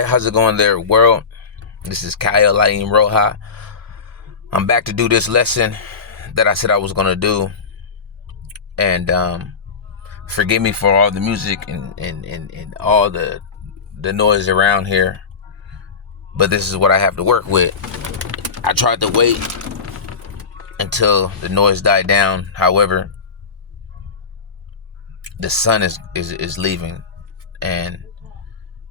How's it going there, world? This is Kyle Laim Roja. I'm back to do this lesson that I said I was gonna do, and forgive me for all the music and all the noise around here, but this is what I have to work with. I tried to wait until the noise died down. However, the sun is leaving, and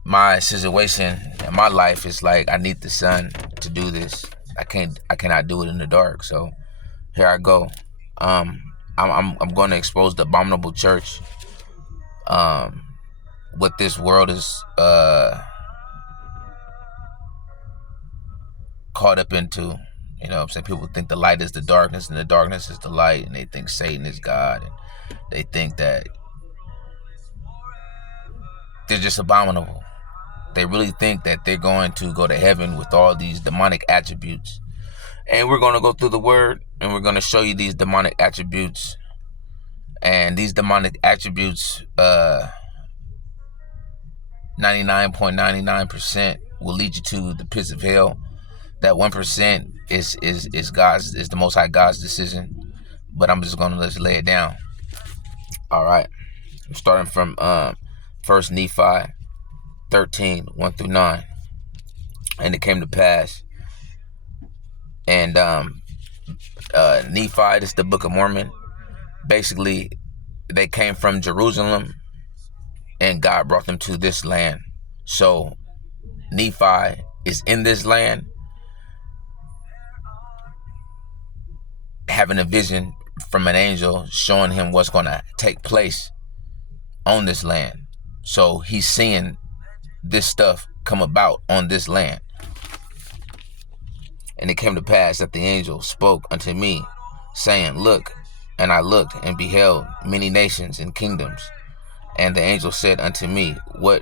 my situation in my life is like I need the sun to do this. I cannot do it in the dark. So here I go. I'm going to expose the abominable church. What this world is caught up into. You know what I'm saying? People think the light is the darkness and the darkness is the light, and they think Satan is God, and they think that they're just abominable. They really think that they're going to go to heaven with all these demonic attributes. And we're going to go through the word, and we're going to show you these demonic attributes. And these demonic attributes, 99.99% will lead you to the pits of hell. That 1% is the Most High God's decision. But I'm just going to let's lay it down. All right. I'm starting from 1 Nephi 13, 1 through 9. And it came to pass. And Nephi, this is the Book of Mormon. Basically, they came from Jerusalem, and God brought them to this land. So Nephi is in this land, having a vision from an angel showing him what's going to take place on this land. So he's seeing this stuff come about on this land. And it came to pass that the angel spoke unto me, saying, Look. And I looked and beheld many nations and kingdoms. And the angel said unto me, What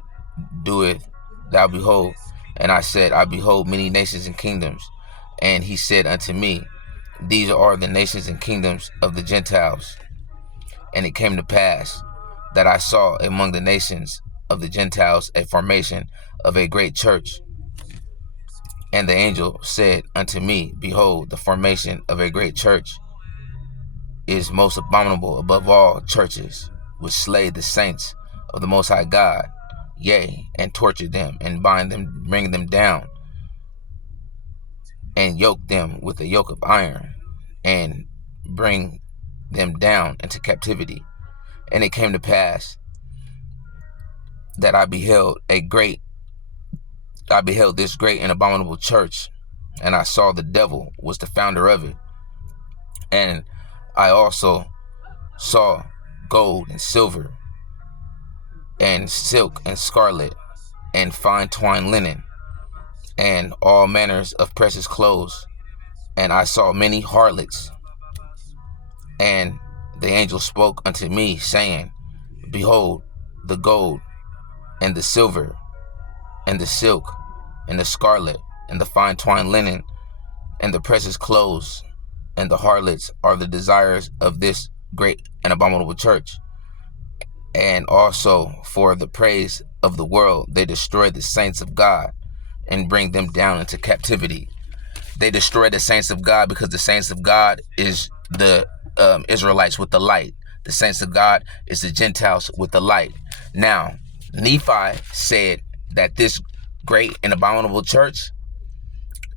doeth thou behold? And I said, I behold many nations and kingdoms. And he said unto me, These are the nations and kingdoms of the Gentiles. And it came to pass that I saw among the nations of the Gentiles a formation of a great church. And the angel said unto me, Behold, the formation of a great church is most abominable above all churches, which slay the saints of the Most High God, yea, and torture them, and bind them, bring them down, and yoke them with a yoke of iron, and bring them down into captivity. And it came to pass that I beheld this great and abominable church, and I saw the devil was the founder of it. And I also saw gold and silver and silk and scarlet and fine twined linen and all manners of precious clothes. And I saw many harlots. And the angel spoke unto me, saying, Behold, the gold and the silver and the silk and the scarlet and the fine twined linen and the precious clothes and the harlots are the desires of this great and abominable church. And also for the praise of the world, they destroy the saints of God and bring them down into captivity. They destroy the saints of God because the saints of God is the Israelites with the light. The saints of God is the Gentiles with the light. Now, Nephi said that this great and abominable church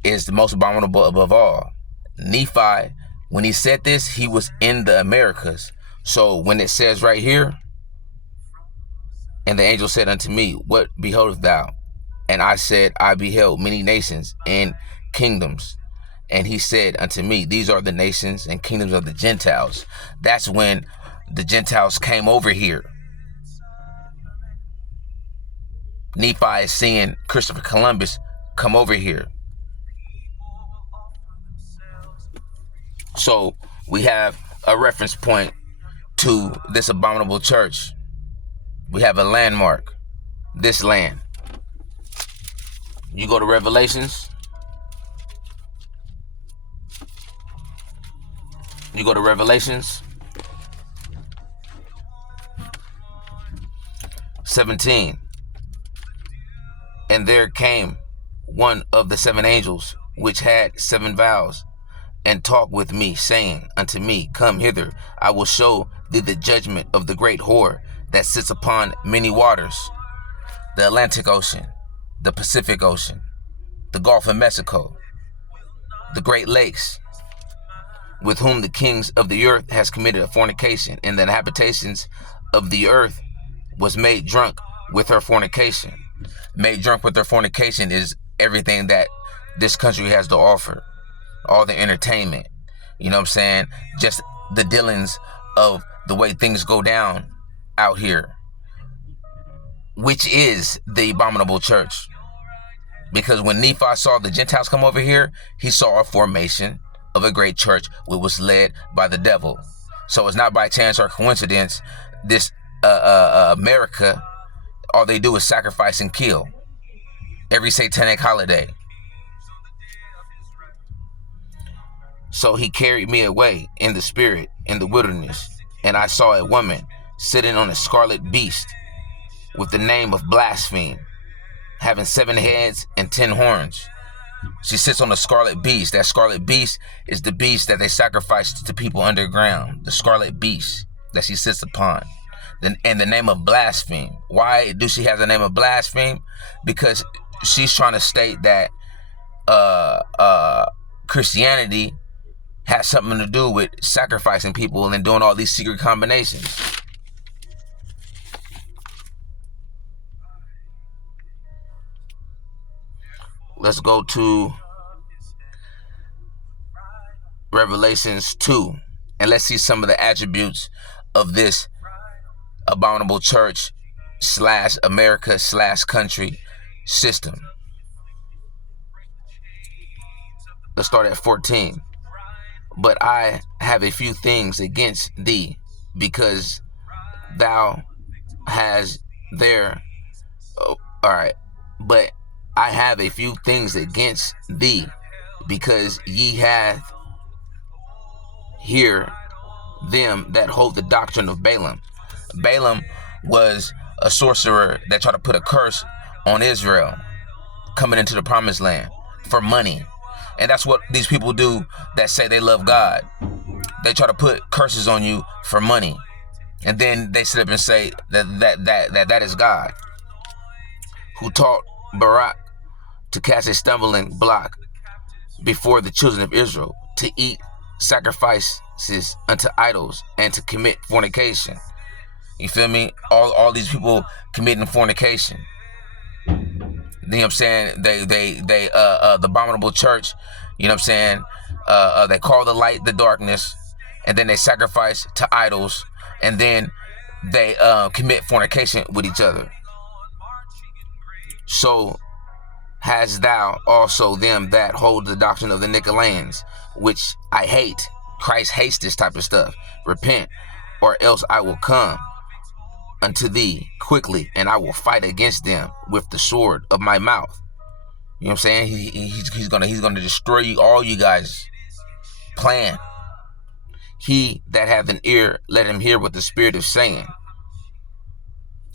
is the most abominable above all. Nephi, when he said this, he was in the Americas. So when it says right here, and the angel said unto me, What beholdest thou? And I said, I beheld many nations and kingdoms. And he said unto me, These are the nations and kingdoms of the Gentiles. That's when the Gentiles came over here. Nephi is seeing Christopher Columbus come over here. So we have a reference point to this abominable church. We have a landmark, this land. You go to Revelations. You go to Revelations 17. And there came one of the 7 angels, which had 7 vials, and talked with me, saying unto me, Come hither, I will show thee the judgment of the great whore that sits upon many waters, the Atlantic Ocean, the Pacific Ocean, the Gulf of Mexico, the Great Lakes, with whom the kings of the earth has committed a fornication, and the habitations of the earth was made drunk with her fornication. Made drunk with her fornication is everything that this country has to offer. All the entertainment, you know what I'm saying? Just the dealings of the way things go down out here, which is the abominable church. Because when Nephi saw the Gentiles come over here, he saw a formation of a great church which was led by the devil. So it's not by chance or coincidence this America, all they do is sacrifice and kill every satanic holiday. So he carried me away in the spirit in the wilderness, and I saw a woman sitting on a scarlet beast with the name of blaspheme, having 7 heads and 10 horns. She sits on a scarlet beast. That scarlet beast is the beast that they sacrificed to people underground. The scarlet beast that she sits upon. And the name of blaspheme. Why do she have the name of blaspheme? Because she's trying to state that Christianity has something to do with sacrificing people and doing all these secret combinations. Let's go to Revelations 2, and let's see some of the attributes of this abominable church / America / country system. Let's start at 14. But I have a few things against thee, because thou has there. Oh, all right. But I have a few things against thee, because ye hath here them that hold the doctrine of Balaam. Balaam was a sorcerer that tried to put a curse on Israel coming into the promised land for money. And that's what these people do that say they love God. They try to put curses on you for money. And then they sit up and say that is God, who taught Barak to cast a stumbling block before the children of Israel, to eat sacrifices unto idols, and to commit fornication. You feel me? All these people committing fornication. You know what I'm saying? The abominable church, you know what I'm saying? They call the light the darkness, and then they sacrifice to idols, and then they commit fornication with each other. So has thou also them that hold the doctrine of the Nicolaitans, which I hate. Christ hates this type of stuff. Repent, or else I will come unto thee quickly, and I will fight against them with the sword of my mouth. You know what I'm saying? He's gonna destroy you, all you guys' plan. He that hath an ear, let him hear what the Spirit is saying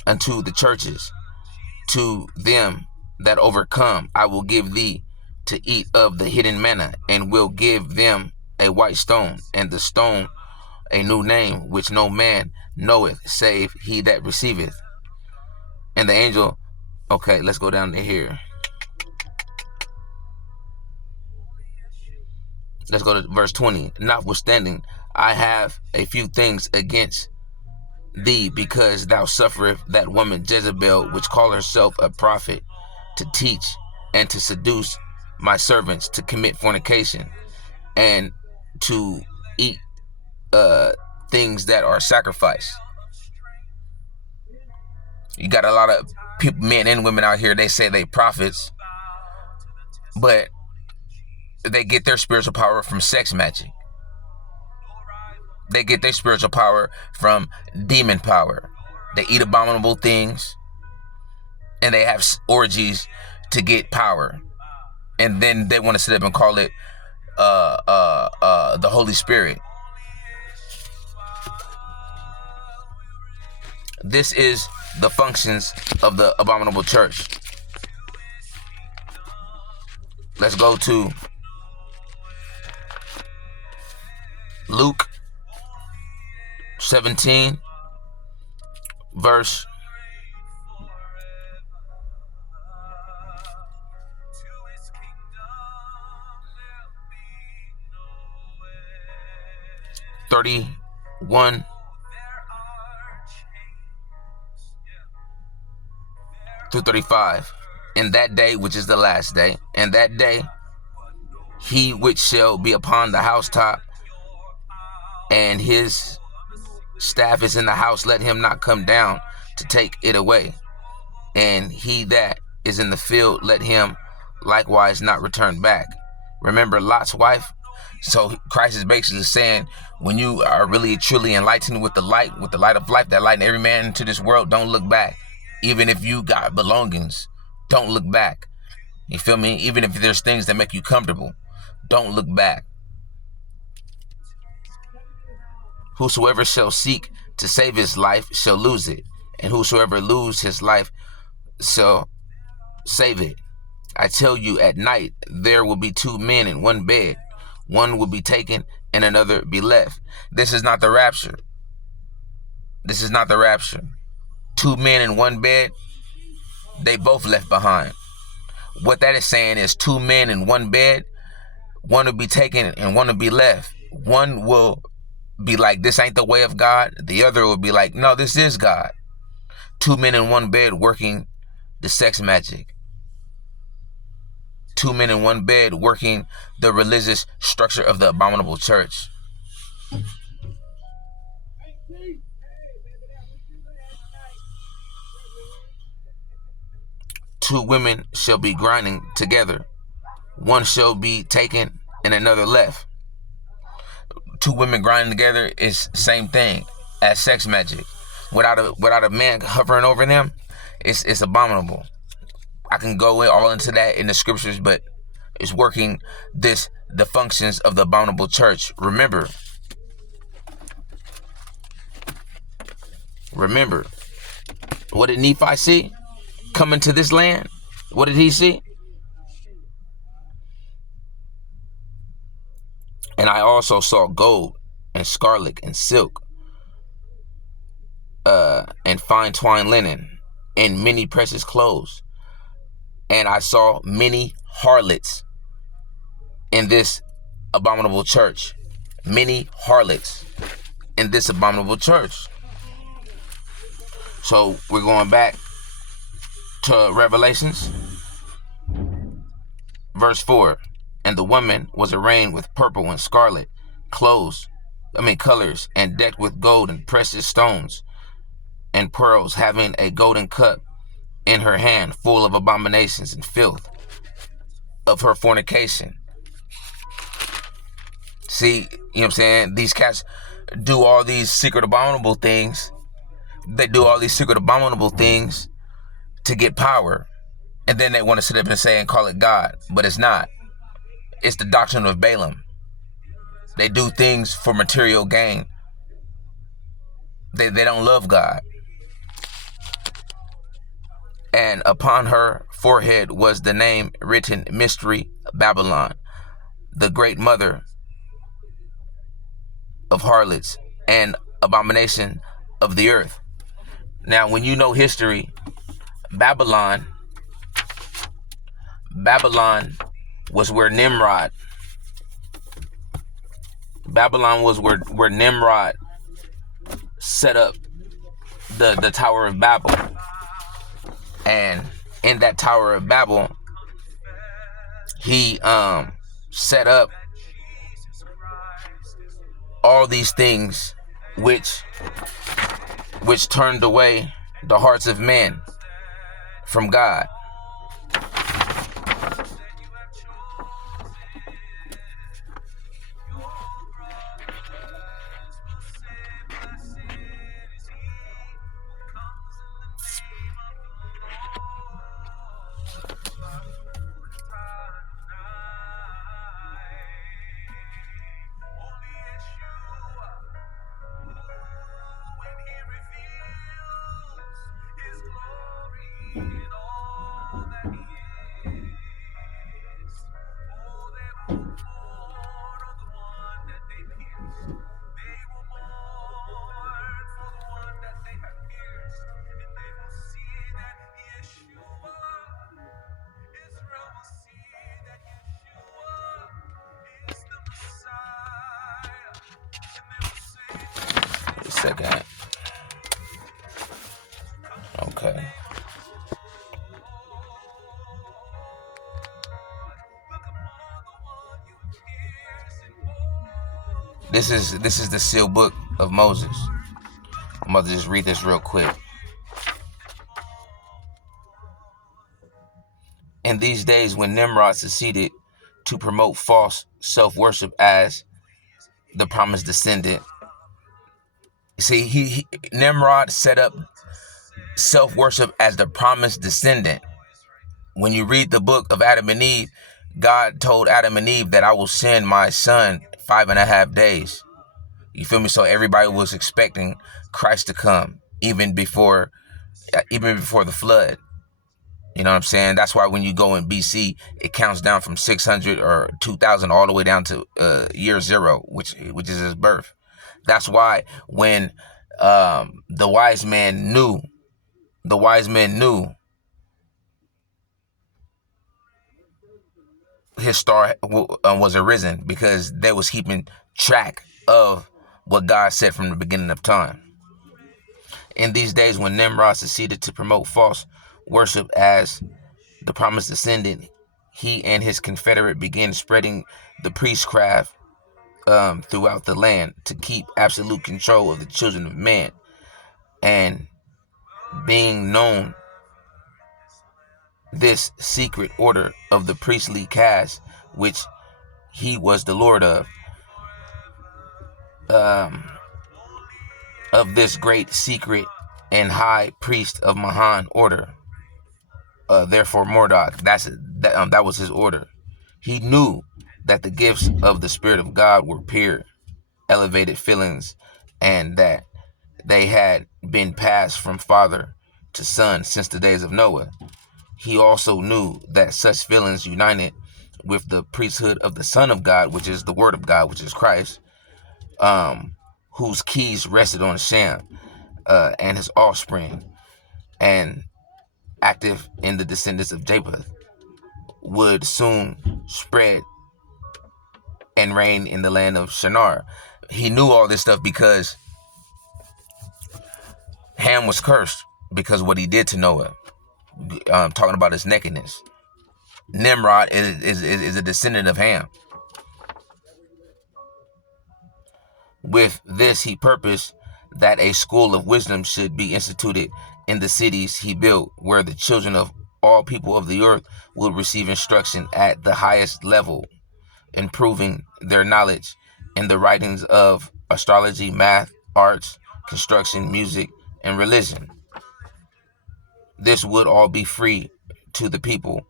unto the churches. To them that overcome, I will give thee to eat of the hidden manna, and will give them a white stone, and the stone a new name, which no man knoweth, save he that receiveth. And the angel, okay, let's go down to here. Let's go to verse 20. Notwithstanding, I have a few things against thee, because thou sufferest that woman Jezebel, which called herself a prophet, to teach and to seduce my servants to commit fornication, and to eat things that are sacrificed. You got a lot of people, men and women out here, they say they prophets, but they get their spiritual power from sex magic. They get their spiritual power from demon power. They eat abominable things, and they have orgies to get power. And then they want to sit up and call it the Holy Spirit. This is the functions of the abominable church. Let's go to Luke 17, verse 31 through 35. In that day, which is the last day, in that day, he which shall be upon the housetop, and his staff is in the house, let him not come down to take it away. And he that is in the field, let him likewise not return back. Remember Lot's wife? So Christ is basically saying, when you are really truly enlightened with the light of life, that light in every man into this world, don't look back. Even if you got belongings, don't look back. You feel me? Even if there's things that make you comfortable, don't look back. Whosoever shall seek to save his life shall lose it, and whosoever lose his life shall save it. I tell you, at night there will be two men in one bed. One will be taken and another be left. This is not the rapture. This is not the rapture. Two men in one bed, they both left behind. What that is saying is two men in one bed, one will be taken and one will be left. One will be like, this ain't the way of God. The other will be like, no, this is God. Two men in one bed working the sex magic. Two men in one bed working the religious structure of the abominable church. Two women shall be grinding together. One shall be taken and another left. Two women grinding together is same thing as sex magic. Without a man hovering over them, it's abominable. I can go all into that in the scriptures, but it's working the functions of the abominable church. Remember, what did Nephi see coming to this land? What did he see? And I also saw gold and scarlet and silk, and fine twined linen, and many precious clothes. And I saw many harlots in this abominable church. Many harlots in this abominable church. So we're going back to Revelations, verse 4. And the woman was arrayed with purple and scarlet colors, and decked with gold and precious stones and pearls, having a golden cup in her hand, full of abominations and filth of her fornication. See, you know what I'm saying? These cats do all these secret abominable things. They do all these secret abominable things to get power. And then they want to sit up and say and call it God. But it's not. It's the doctrine of Balaam. They do things for material gain. They don't love God. And upon her forehead was the name written, Mystery Babylon, the great mother of harlots and abomination of the earth. Now, when you know history, Babylon was where Nimrod set up the Tower of Babel. And in that Tower of Babel, he set up all these things which turned away the hearts of men from God. second. Okay. This is the sealed book of Moses. I'm about to just read this real quick. In these days when Nimrod succeeded to promote false self-worship as the promised descendant. See, Nimrod set up self-worship as the promised descendant. When you read the book of Adam and Eve, God told Adam and Eve that I will send my son 5.5 days. You feel me? So everybody was expecting Christ to come even before the flood. You know what I'm saying? That's why when you go in BC, it counts down from 600 or 2000 all the way down to year 0, which is his birth. That's why when the wise man knew his star was arisen, because they was keeping track of what God said from the beginning of time. In these days when Nimrod succeeded to promote false worship as the promised descendant, he and his confederate began spreading the priestcraft throughout the land to keep absolute control of the children of man. And being known this secret order of the priestly caste, which he was the lord of this great secret and high priest of Mahan order. Therefore Mordok, that was his order. He knew that the gifts of the Spirit of God were pure, elevated feelings, and that they had been passed from father to son since the days of Noah. He also knew that such feelings united with the priesthood of the Son of God, which is the Word of God, which is Christ, whose keys rested on Shem and his offspring, and active in the descendants of Japheth, would soon spread and reign in the land of Shinar. He knew all this stuff because Ham was cursed because of what he did to Noah, talking about his nakedness. Nimrod is a descendant of Ham. With this, he purposed that a school of wisdom should be instituted in the cities he built, where the children of all people of the earth will receive instruction at the highest level, improving their knowledge in the writings of astrology, math, arts, construction, music, and religion. This would all be free to the people,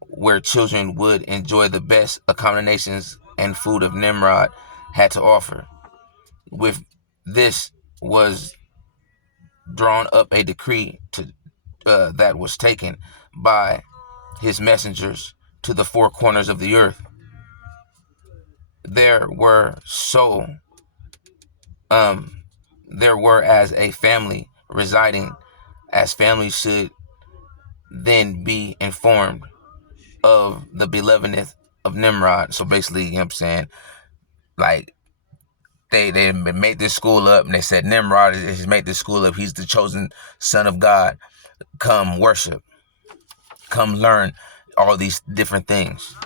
where children would enjoy the best accommodations and food of Nimrod had to offer. With this was drawn up a decree that was taken by his messengers to the four corners of the earth. There were as a family residing, as families should then be informed of the belovedness of Nimrod. So basically, you know what I'm saying, like, they made this school up, and they said Nimrod has made this school up. He's the chosen son of God. Come worship. Come learn all these different things.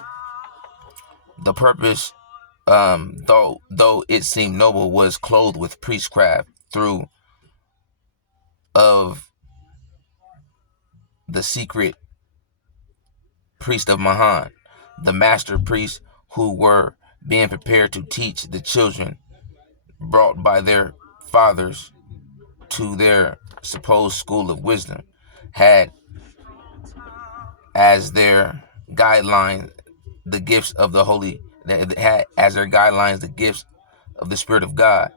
The purpose, though it seemed noble, was clothed with priestcraft through of the secret priest of Mahan, the master priests who were being prepared to teach the children brought by their fathers to their supposed school of wisdom, had as their guideline the gifts of the holy, had as their guidelines the gifts of the Spirit of God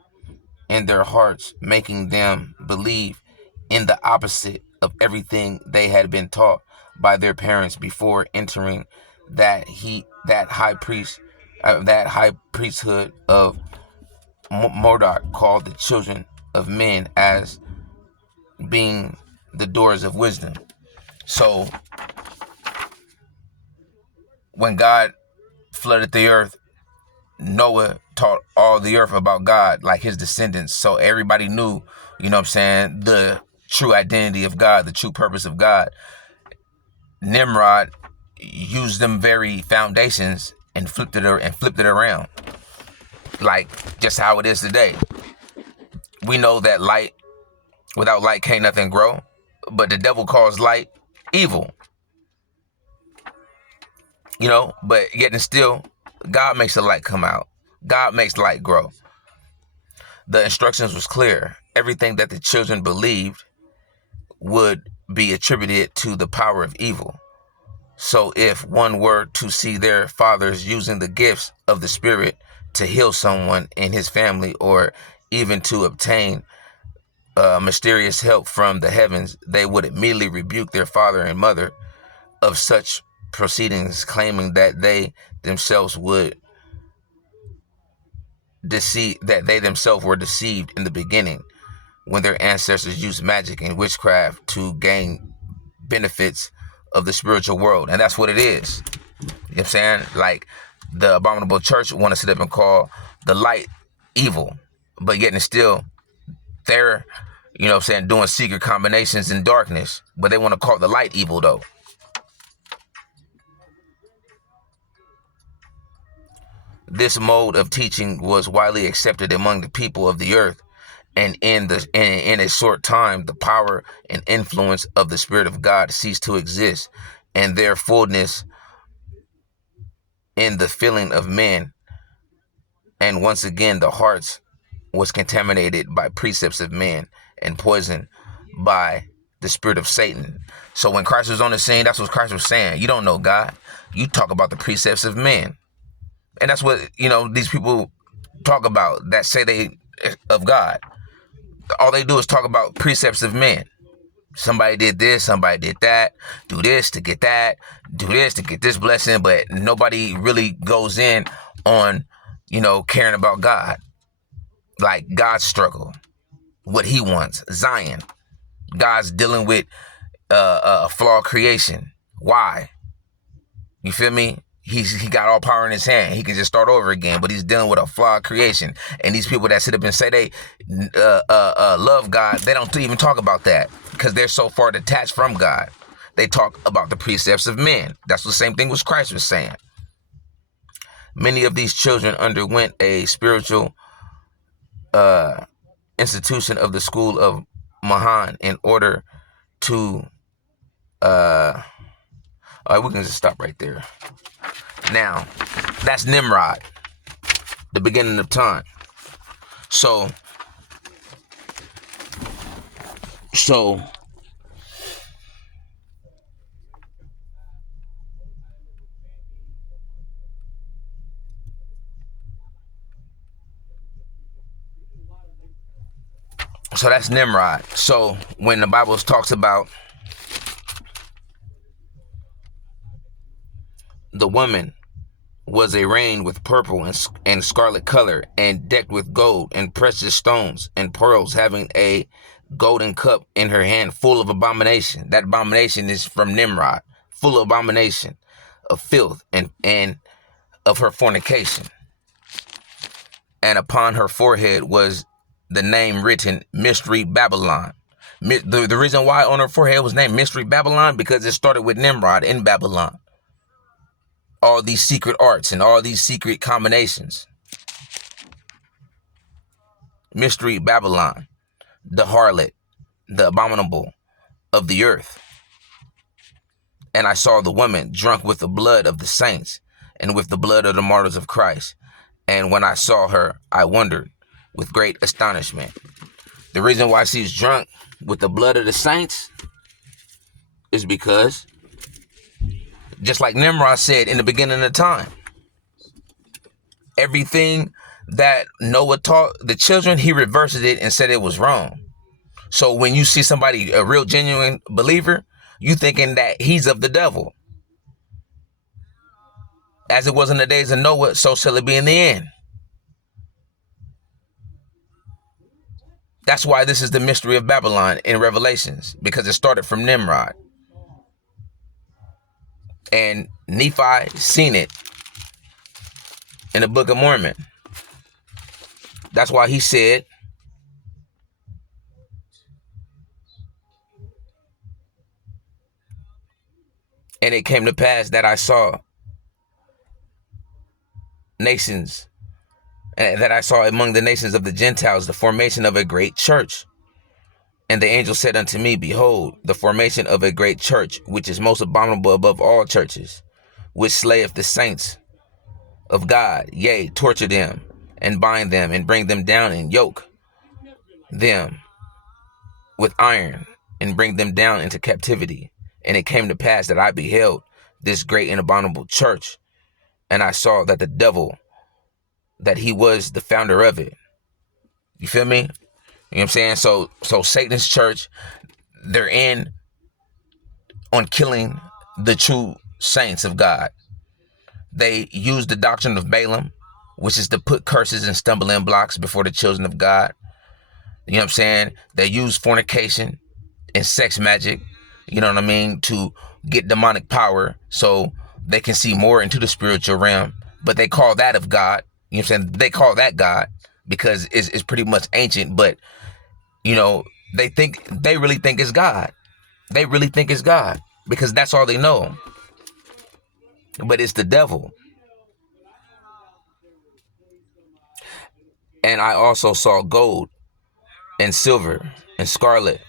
in their hearts, making them believe in the opposite of everything they had been taught by their parents before entering that high priesthood of Mordok, called the children of men, as being the doors of wisdom. So when God flooded the earth Noah taught all the earth about God, like his descendants. So everybody knew, you know what I'm saying, the true identity of God, the true purpose of God. Nimrod used them very foundations and flipped it around, like just how it is today. We know that light, without light can't nothing grow, but the devil calls light evil, but yet and still, God makes the light come out. God makes light grow. The instructions was clear. Everything that the children believed would be attributed to the power of evil. So if one were to see their fathers using the gifts of the Spirit to heal someone in his family, or even to obtain mysterious help from the heavens, they would immediately rebuke their father and mother of such proceedings, claiming that they themselves were deceived in the beginning, when their ancestors used magic and witchcraft to gain benefits of the spiritual world. And that's what it is. You know what I'm saying? Like, the abominable church want to sit up and call the light evil, but yet and still they're, doing secret combinations in darkness, but they want to call the light evil though. This mode of teaching was widely accepted among the people of the earth, and in a short time, the power and influence of the Spirit of God ceased to exist, and their fullness in the feeling of men. And once again, the hearts was contaminated by precepts of men and poisoned by the spirit of Satan. So when Christ was on the scene, that's what Christ was saying. You don't know God. You talk about the precepts of men. And that's what, these people talk about that say they of God. All they do is talk about precepts of men. Somebody did this, somebody did that, do this to get that, do this to get this blessing, but nobody really goes in on, caring about God. Like God's struggle, what he wants, Zion. God's dealing with a flawed creation. Why? You feel me? He got all power in his hand. He can just start over again, but he's dealing with a flawed creation. And these people that sit up and say they love God, they don't even talk about that because they're so far detached from God. They talk about the precepts of men. That's the same thing what Christ was saying. Many of these children underwent a spiritual institution of the school of Mahan in order to all right, we can just stop right there. Now, that's Nimrod, the beginning of time. So that's Nimrod. So when the Bible talks about the woman was arrayed with purple and scarlet color, and decked with gold and precious stones and pearls, having a golden cup in her hand full of abomination. That abomination is from Nimrod, full of abomination, of filth, and of her fornication. And upon her forehead was the name written, Mystery Babylon. The reason why on her forehead was named Mystery Babylon, because it started with Nimrod in Babylon. All these secret arts and all these secret combinations. Mystery Babylon, the harlot, the abominable of the earth. And I saw the woman drunk with the blood of the saints and with the blood of the martyrs of Christ. And when I saw her, I wondered with great astonishment. The reason why she's drunk with the blood of the saints is because, just like Nimrod said in the beginning of time, everything that Noah taught the children, he reversed it and said it was wrong. So when you see somebody, a real genuine believer, you thinking that he's of the devil. As it was in the days of Noah, so shall it be in the end. That's why this is the mystery of Babylon in Revelations, because it started from Nimrod. And Nephi seen it. in the Book of Mormon. That's why he said, and it came to pass that I saw nations, and that I saw among the nations of the Gentiles the formation of a great church. And the angel said unto me, behold, the formation of a great church, which is most abominable above all churches, which slayeth the saints of God, yea, torture them, and bind them, and bring them down, and yoke them with iron, and bring them down into captivity. And it came to pass that I beheld this great and abominable church, and I saw that the devil, that he was the founder of it. You feel me? You know what I'm saying? So Satan's church, they're in on killing the true saints of God. They use the doctrine of Balaam, which is to put curses and stumbling blocks before the children of God. You know what I'm saying? They use fornication and sex magic, you know what I mean, to get demonic power so they can see more into the spiritual realm. But they call that of God. You know what I'm saying? They call that God because it's pretty much ancient, but, you know, they really think it's God. They really think it's God because that's all they know. But it's the devil. And I also saw gold and silver and scarlet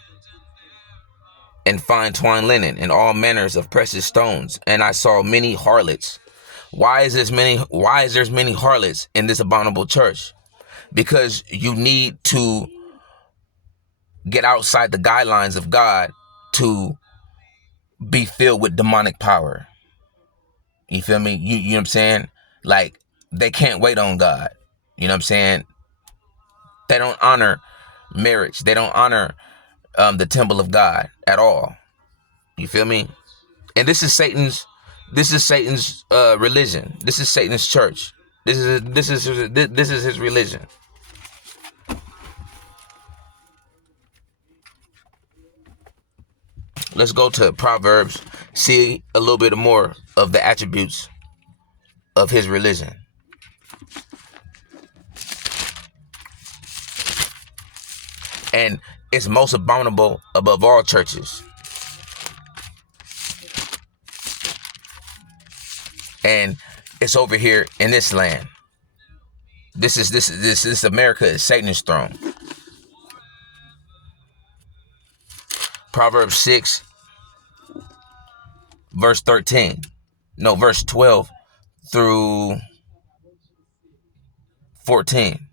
and fine twined linen and all manners of precious stones. And I saw many harlots. Why is there many harlots in this abominable church? Because you need to get outside the guidelines of God to be filled with demonic power. You feel me? You know what I'm saying? Like, they can't wait on God. You know what I'm saying? They don't honor marriage. They don't honor the temple of God at all. You feel me? And this is Satan's religion. This is Satan's church. This is his religion. Let's go to Proverbs, see a little bit more of the attributes of his religion. And it's most abominable above all churches. And it's over here in this land. This America is Satan's throne. Proverbs 6, verse 13. No, verse 12 through 14.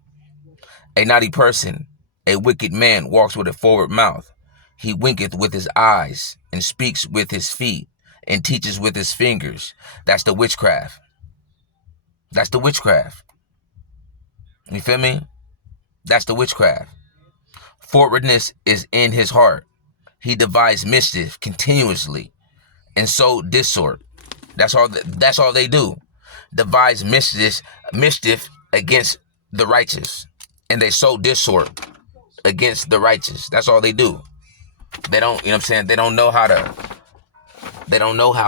A naughty person, a wicked man, walks with a forward mouth. He winketh with his eyes, and speaks with his feet, and teaches with his fingers. That's the witchcraft. That's the witchcraft. You feel me? That's the witchcraft. Forwardness is in his heart. He devises mischief continuously, and sow discord. That's all they do. Devise mischief against the righteous, and they sow discord against the righteous. That's all they do. They don't, you know what I'm saying? They don't know how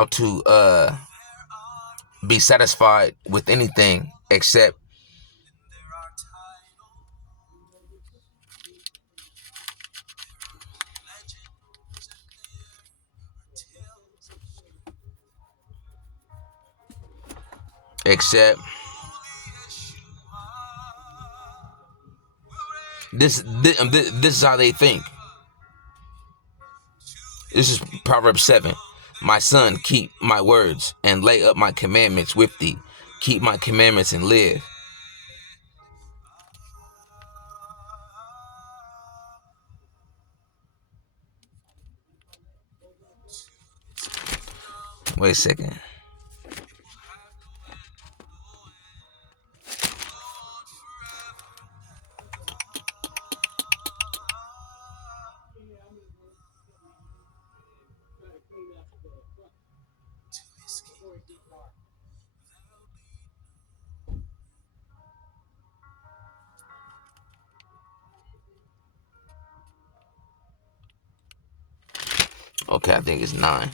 to be satisfied with anything except this is how they think. This is Proverbs 7. My son, keep my words and lay up my commandments with thee. Keep my commandments and live. Wait a second. Okay, I think it's 9.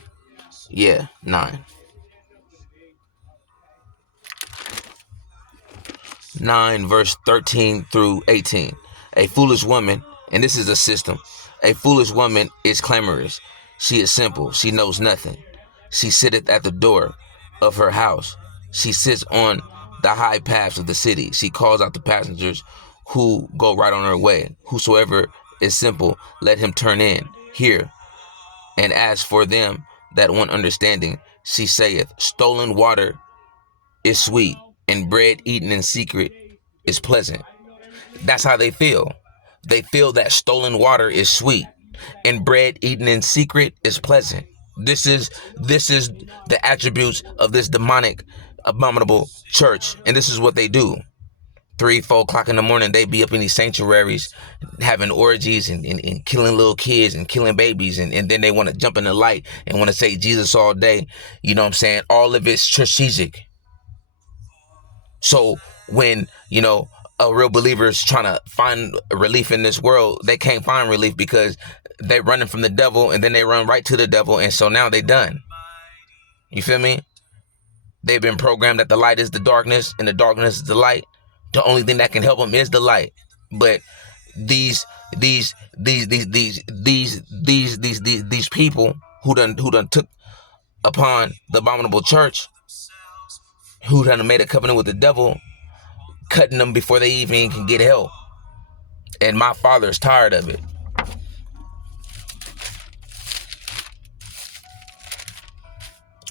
Yeah, 9. 9, verse 13 through 18. A foolish woman, and this is a system, a foolish woman is clamorous. She is simple. She knows nothing. She sitteth at the door of her house. She sits on the high paths of the city. She calls out the passengers who go right on her way. Whosoever is simple, let him turn in here. And as for them that want understanding, she saith, stolen water is sweet, and bread eaten in secret is pleasant. That's how they feel. They feel that stolen water is sweet, and bread eaten in secret is pleasant. This is the attributes of this demonic, abominable church, and this is what they do. 3, 4 o'clock in the morning, they be up in these sanctuaries having orgies and killing little kids and killing babies, and then they want to jump in the light and want to say Jesus all day. You know what I'm saying? All of it's strategic. So when, a real believer is trying to find relief in this world, they can't find relief because they're running from the devil, and then they run right to the devil, and so now they done. You feel me? They've been programmed that the light is the darkness and the darkness is the light. The only thing that can help them is the light. But these people who done took upon the abominable church, who done made a covenant with the devil, cutting them before they even can get help. And my father is tired of it.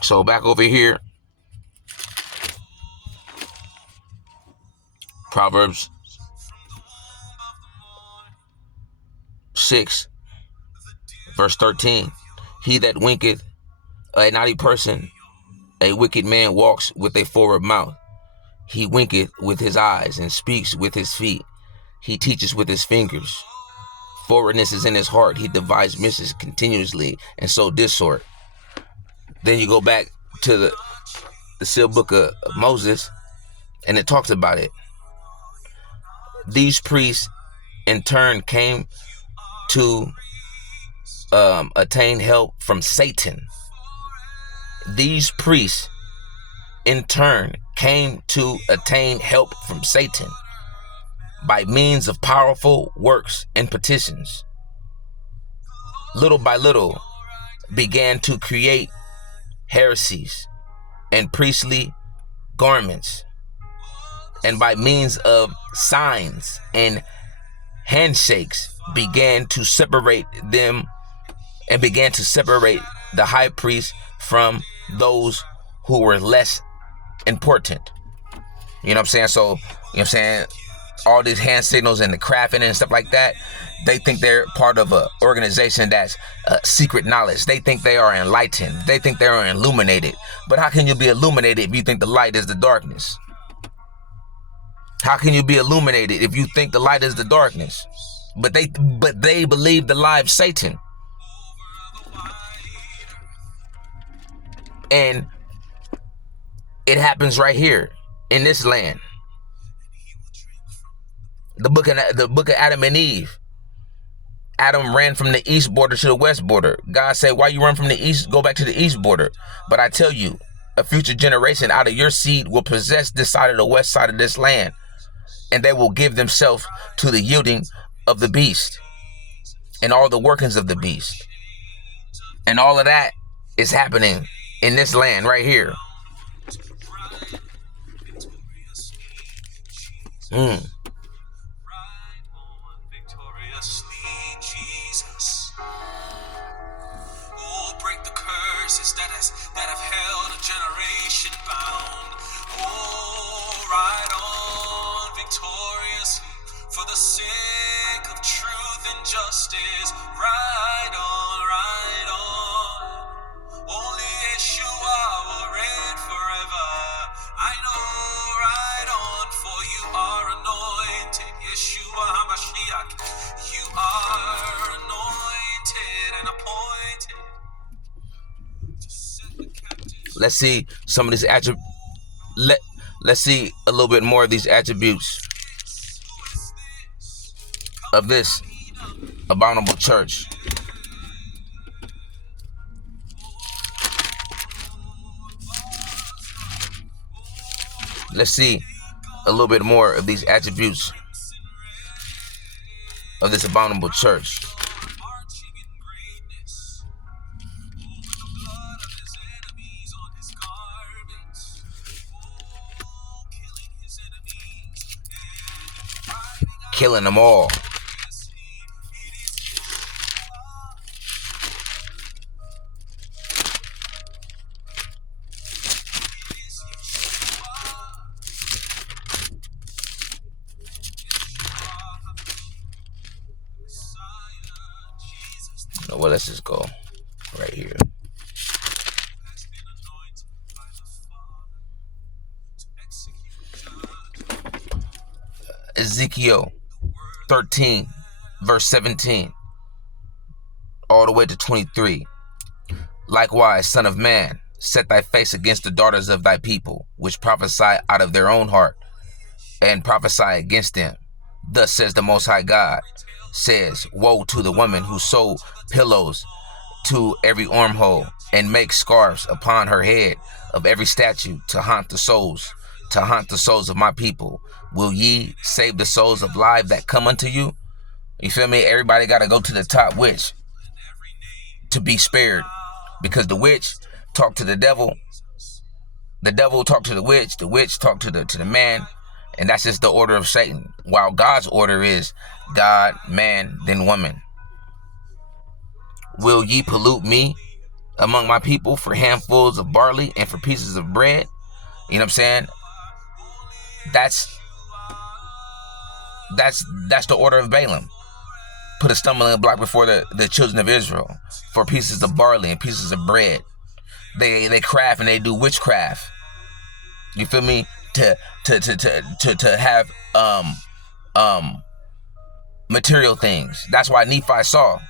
So back over here, Proverbs 6, verse 13. He that winketh, a naughty person, a wicked man walks with a forward mouth. He winketh with his eyes and speaks with his feet. He teaches with his fingers. Forwardness is in his heart. He devises mischief continuously, and so discord. Then you go back to the sealed book of Moses, and it talks about it. These priests, in turn, came to attain help from Satan. These priests, in turn, came to attain help from Satan by means of powerful works and petitions. Little by little, began to create heresies and priestly garments, and by means of signs and handshakes began to separate them, and began to separate the high priest from those who were less important. You know what I'm saying? So, you know what I'm saying? All these hand signals and the crafting and stuff like that, they think they're part of an organization that's secret knowledge. They think they are enlightened. They think they are illuminated. But how can you be illuminated if you think the light is the darkness? How can you be illuminated if you think the light is the darkness? But they believe the lie of Satan. And it happens right here in this land. The book of Adam and Eve. Adam ran from the east border to the west border. God said, why you run from the east? Go back to the east border. But I tell you, a future generation out of your seed will possess this side of the west side of this land. And they will give themselves to the yielding of the beast and all the workings of the beast. And all of that is happening in this land right here. That have held a generation bound. Oh, ride on victoriously for the sake of truth and justice. Ride on, ride on. Only Yeshua will reign forever. I know, ride on, for you are anointed. Yeshua HaMashiach, you are anointed and appointed. Let's see some of these attributes. Let's see a little bit more of these attributes of this abominable church. Let's see a little bit more of these attributes of this abominable church. Killing them all. You know what? Let's just go right here. Ezekiel 13, verse 17, all the way to 23. Likewise, son of man, set thy face against the daughters of thy people, which prophesy out of their own heart, and prophesy against them. Thus says the Most High God, says, woe to the woman who sew pillows to every armhole, and make scarves upon her head of every statue, to haunt the souls of my people. Will ye save the souls of life that come unto you? You feel me? Everybody got to go to the top witch to be spared, because the witch talked to the devil talked to the witch talked to the man, and that's just the order of Satan. While God's order is God, man, then woman. Will ye pollute me among my people for handfuls of barley and for pieces of bread? You know what I'm saying? That's the order of Balaam. Put a stumbling block before the children of Israel for pieces of barley and pieces of bread. They craft and they do witchcraft. You feel me? To have material things. That's why Nephi saw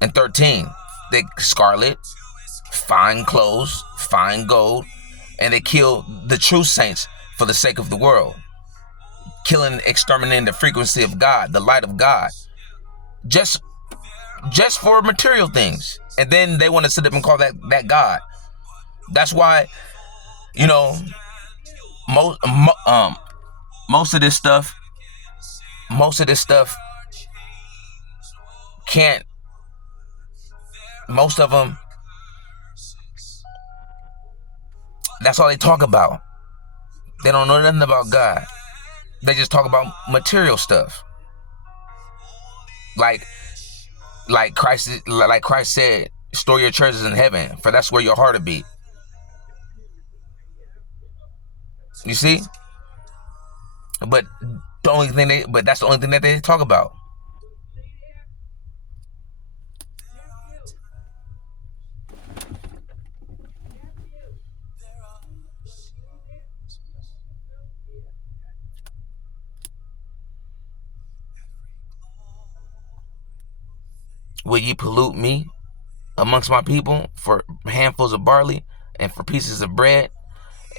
in 13, they scarlet, fine clothes, fine gold, and they kill the true saints for the sake of the world. Killing, exterminating the frequency of God, the light of God, just for material things. And then they want to sit up and call that God. That's why, you know, most of this stuff can't. Most of them, that's all they talk about. They don't know nothing about God. They just talk about material stuff. Like Christ said, store your treasures in heaven, for that's where your heart will be. You see? But that's the only thing that they talk about. Will ye pollute me amongst my people for handfuls of barley and for pieces of bread?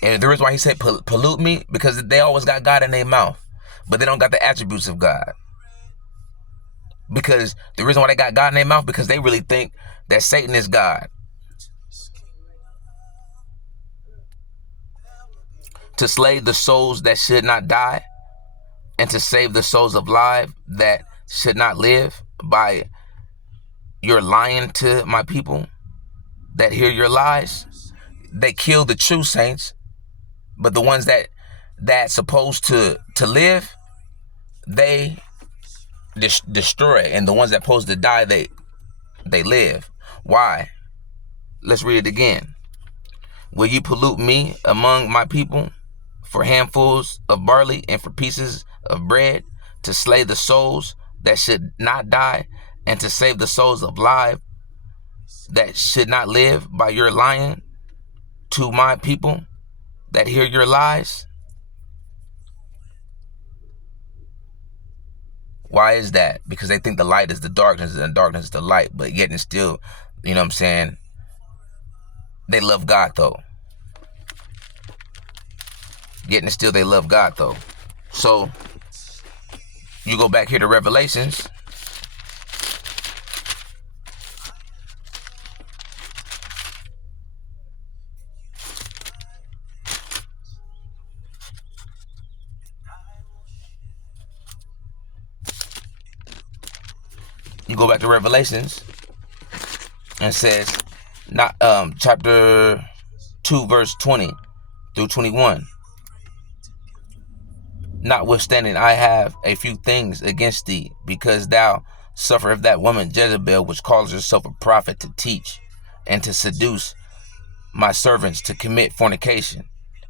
And the reason why he said pollute me, because they always got God in their mouth, but they don't got the attributes of God. Because the reason why they got God in their mouth, because they really think that Satan is God. To slay the souls that should not die, and to save the souls of life that should not live, by your lying to my people that hear your lies. They kill the true saints, but the ones that's supposed to live, they destroy, and the ones that supposed to die, they live. Why? Let's read it again. Will you pollute me among my people for handfuls of barley and for pieces of bread, to slay the souls that should not die, and to save the souls of life that should not live, by your lying to my people that hear your lies? Why is that? Because they think the light is the darkness and the darkness is the light, but yet and still, you know what I'm saying, they love God though. Yet and still they love God though. So you go back here to Revelations. you go back to Revelations and says, not chapter 2 verse 20 through 21. Notwithstanding, I have a few things against thee, because thou sufferest that woman Jezebel, which calls herself a prophet, to teach and to seduce my servants to commit fornication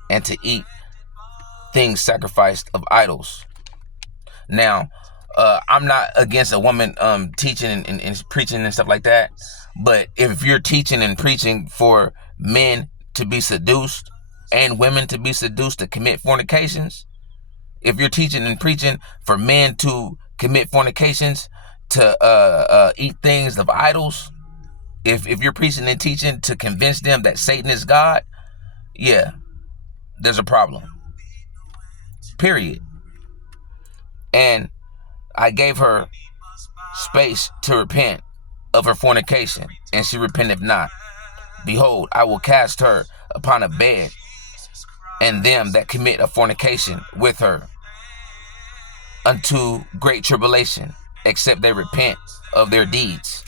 and to eat things sacrificed of idols. Now, I'm not against a woman teaching and preaching and stuff like that, but if you're teaching and preaching for men to be seduced and women to be seduced to commit fornications, if you're teaching and preaching for men to commit fornications, to eat things of idols, if you're preaching and teaching to convince them that Satan is God, yeah, there's a problem. Period. And I gave her space to repent of her fornication, and she repenteth not. Behold, I will cast her upon a bed, and them that commit a fornication with her unto great tribulation, except they repent of their deeds.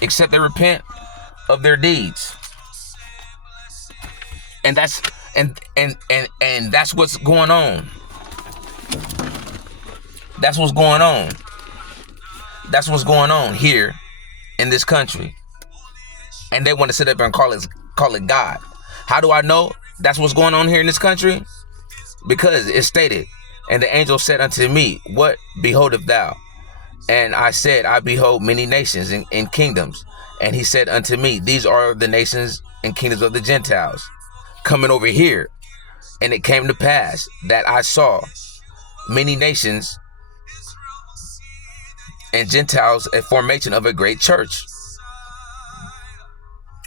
Except they repent of their deeds. And that's that's what's going on. That's what's going on. That's what's going on here in this country. And they want to sit up and call it God. How do I know that's what's going on here in this country? Because it's stated, and the angel said unto me, what beholdest thou? And I said, I behold many nations and kingdoms. And he said unto me, these are the nations and kingdoms of the Gentiles coming over here. And it came to pass that I saw many nations and Gentiles, a formation of a great church.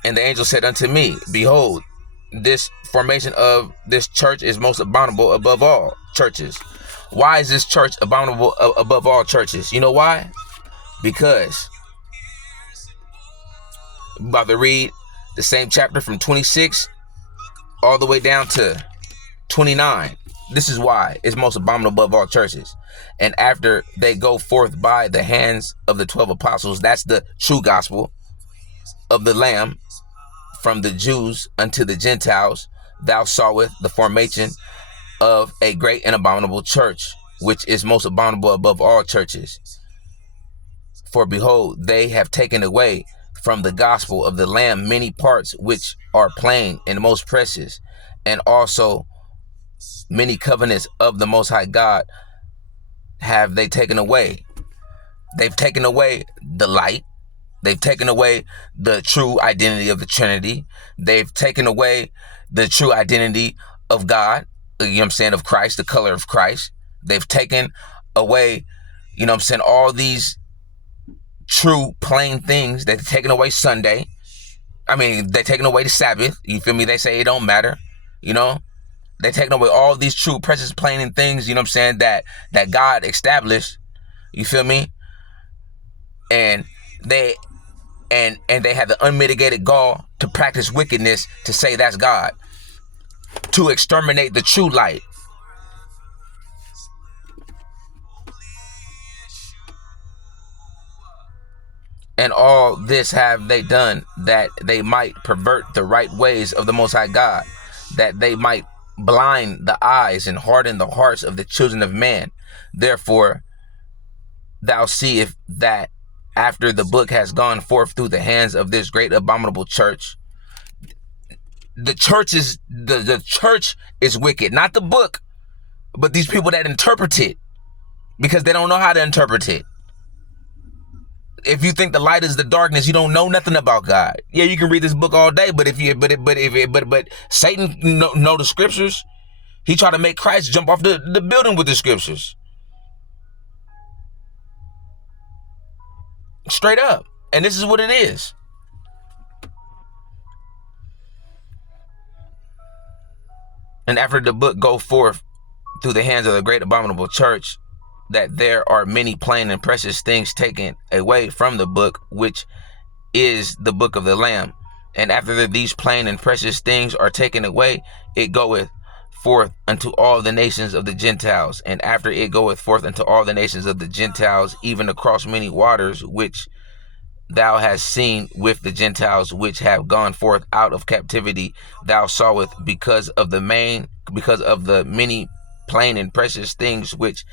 And the angel said unto me, behold, this formation of this church is most abominable above all churches. Why is this church abominable above all churches? You know why? Because I'm about to read the same chapter from 26 all the way down to 29. This is why it's most abominable above all churches. And after they go forth by the hands of the 12 apostles, that's the true gospel of the Lamb, from the Jews unto the Gentiles, thou sawest the formation of a great and abominable church, which is most abominable above all churches. For behold, they have taken away from the gospel of the Lamb many parts which are plain and most precious, and also many covenants of the Most High God have they taken away. They've taken away the light. They've taken away the true identity of the Trinity. They've taken away the true identity of God, you know what I'm saying, of Christ, the color of Christ. They've taken away, you know what I'm saying, all these true plain things. They've taken away Sunday. I mean, they've taken away the Sabbath. You feel me? They say it don't matter, you know. They're taking away all these true, precious, plain things, you know what I'm saying, that God established. You feel me? And they have the unmitigated gall to practice wickedness, to say that's God, to exterminate the true light. And all this have they done, that they might pervert the right ways of the Most High God, that they might blind the eyes and harden the hearts of the children of man. Therefore, thou seest that after the book has gone forth through the hands of this great abominable church, the church is wicked, not the book, but these people that interpret it, because they don't know how to interpret it. If you think the light is the darkness, you don't know nothing about God. Yeah, you can read this book all day, but Satan know the scriptures. He tried to make Christ jump off the building with the scriptures. Straight up. And this is what it is. And after the book go forth through the hands of the great abominable church, that there are many plain and precious things taken away from the book, which is the book of the Lamb. And after these plain and precious things are taken away, it goeth forth unto all the nations of the Gentiles. And after it goeth forth unto all the nations of the Gentiles, even across many waters, which thou hast seen with the Gentiles which have gone forth out of captivity, thou sawest, because of the many plain and precious things which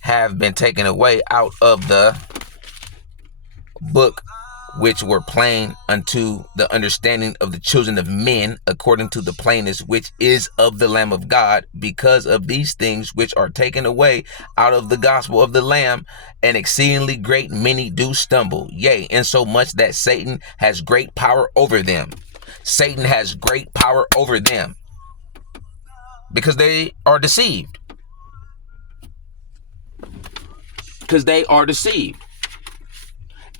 have been taken away out of the book, which were plain unto the understanding of the children of men, according to the plainness which is of the Lamb of God. Because of these things which are taken away out of the gospel of the Lamb, and exceedingly great many do stumble, yea, insomuch that Satan has great power over them. Satan has great power over them because they are deceived. Because they are deceived.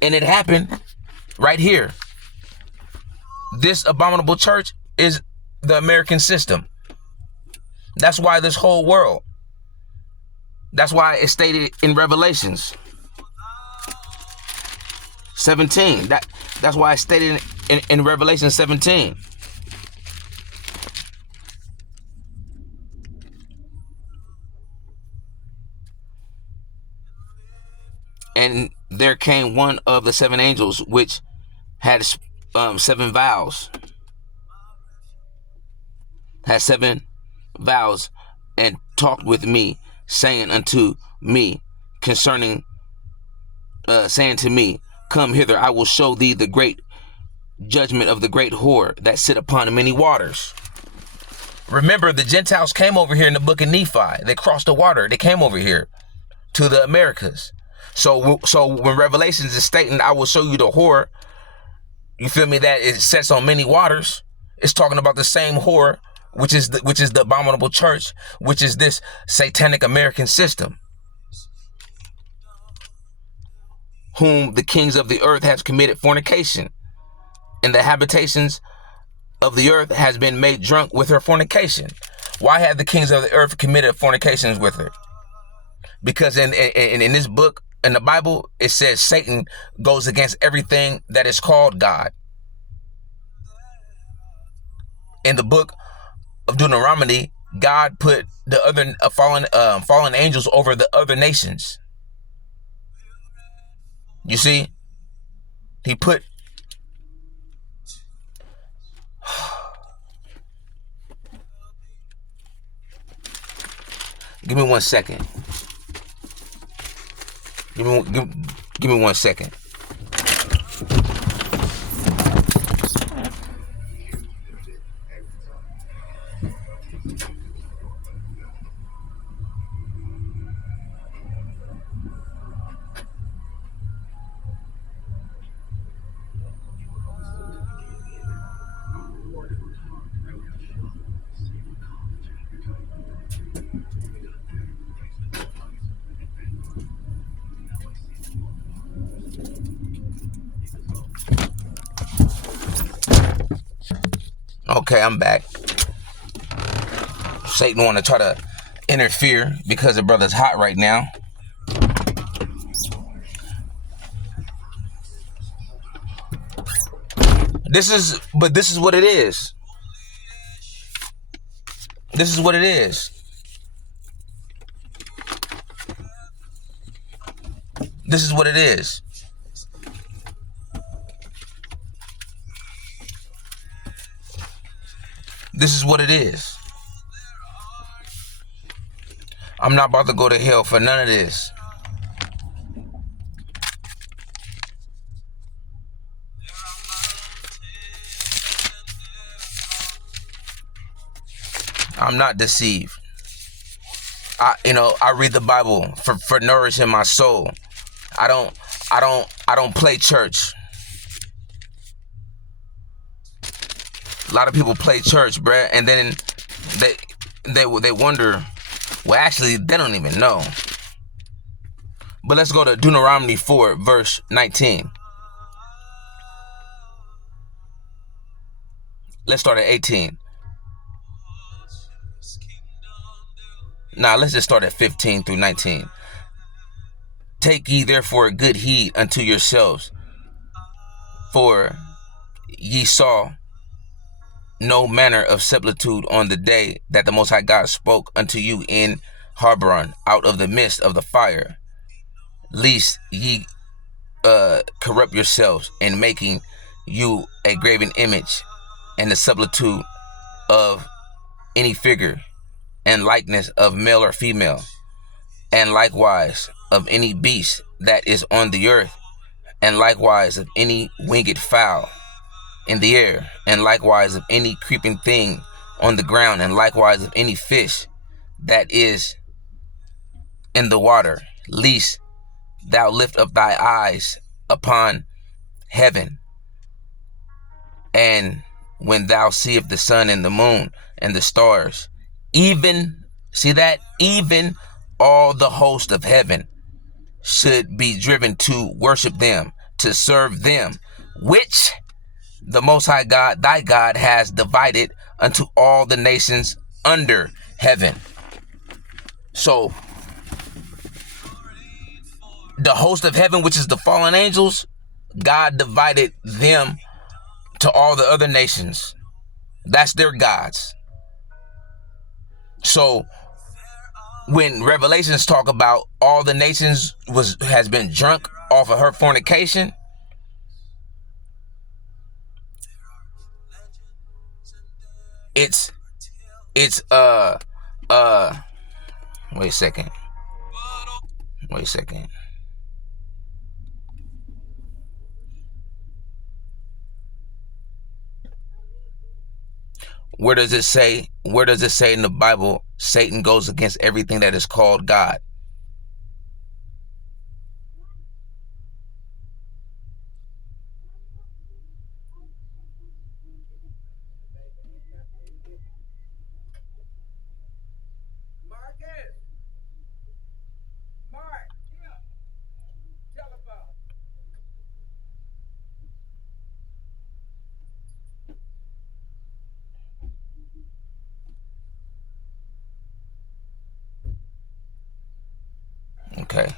And it happened right here. This abominable church is the American system. That's why this whole world. That's why it's stated in Revelations 17. That's why it's stated in Revelation 17. And there came one of the seven angels which had 7 vials. Had 7 vials, and talked with me, saying unto me concerning, saying to me, come hither, I will show thee the great judgment of the great whore that sit upon many waters. Remember, the Gentiles came over here in the book of Nephi. They crossed the water. They came over here to the Americas. So when Revelations is stating, I will show you the whore, you feel me, that it sets on many waters, it's talking about the same whore, which is the abominable church, which is this satanic American system, whom the kings of the earth have committed fornication, and the habitations of the earth has been made drunk with her fornication. Why have the kings of the earth committed fornications with her? Because in this book, in the Bible, it says Satan goes against everything that is called God. In the book of Deuteronomy, God put the other fallen angels over the other nations. You see, he put give me 1 second. Give me 1 second. Okay, I'm back. Satan want to try to interfere because the brother's hot right now. This is what it is. This is what it is. This is what it is. This is what it is. I'm not about to go to hell for none of this. I'm not deceived. I read the Bible for nourishing my soul. I don't play church. A lot of people play church, bruh, and then they wonder. Well, actually, they don't even know. But let's go to Deuteronomy 4, verse 19. Let's start at 18. Nah, let's just start at 15 through 19. Take ye therefore good heed unto yourselves, for ye saw no manner of similitude on the day that the Most High God spoke unto you in Habron out of the midst of the fire, lest ye corrupt yourselves in making you a graven image and the similitude of any figure and likeness of male or female, and likewise of any beast that is on the earth, and likewise of any winged fowl in the air, and likewise of any creeping thing on the ground, and likewise of any fish that is in the water, lest thou lift up thy eyes upon heaven, and when thou seest the sun and the moon and the stars, even, see that, even all the host of heaven should be driven to worship them, to serve them, which the Most High God, thy God, has divided unto all the nations under heaven. So the host of heaven, which is the fallen angels, God divided them to all the other nations. That's their gods. So when Revelations talk about all the nations has been drunk off of her fornication, it's wait a second. Where does it say in the Bible Satan goes against everything that is called God? Okay.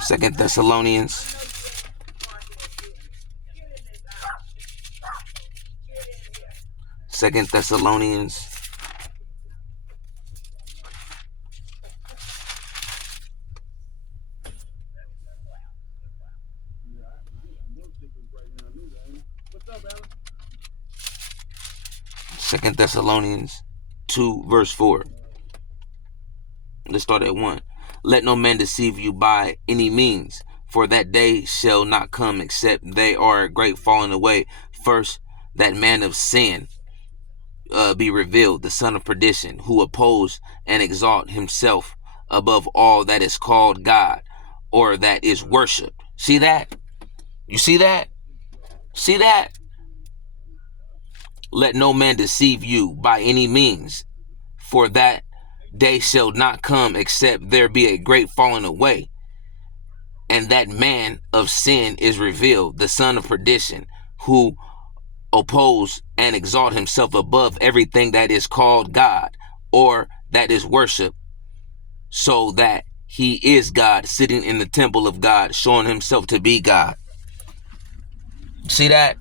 Second Thessalonians. Second Thessalonians. Second Thessalonians 2 verse 4. Let's start at 1. Let no man deceive you by any means, for that day shall not come except they are a great falling away. First, that man of sin be revealed, the son of perdition, who oppose and exalt himself above all that is called God, or that is worshipped. See that? You see that? See that? Let no man deceive you by any means, for that day shall not come except there be a great falling away, and that man of sin is revealed, the son of perdition, who oppose and exalt himself above everything that is called God, or that is worship, so that he is God, sitting in the temple of God, showing himself to be God. See that?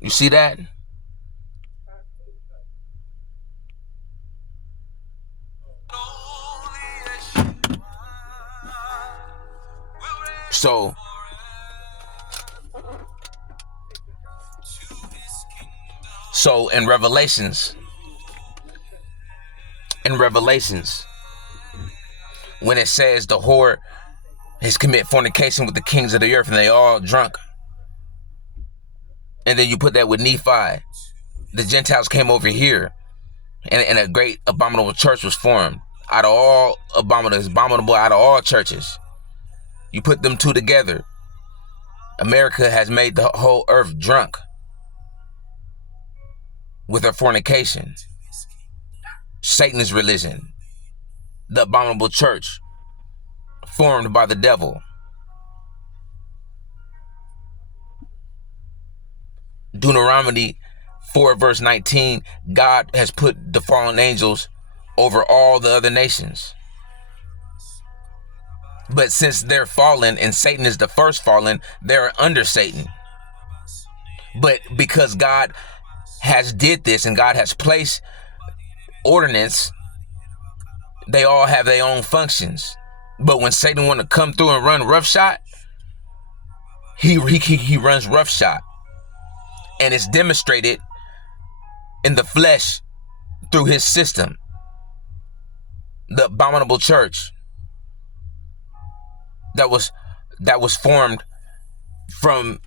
You see that? So in Revelations, when it says the whore has committed fornication with the kings of the earth and they all drunk, and then you put that with Nephi, the Gentiles came over here, and a great abominable church was formed out of all abominable out of all churches. You put them two together, America has made the whole earth drunk with her fornication. Satan's religion, the abominable church formed by the devil. Deuteronomy 4 verse 19, God has put the fallen angels over all the other nations. But since they're fallen and Satan is the first fallen, they're under Satan. But because God has did this and God has placed ordinance, they all have their own functions. But when Satan want to come through and run roughshod, he runs roughshod. And it's demonstrated in the flesh through his system, the abominable church that was formed from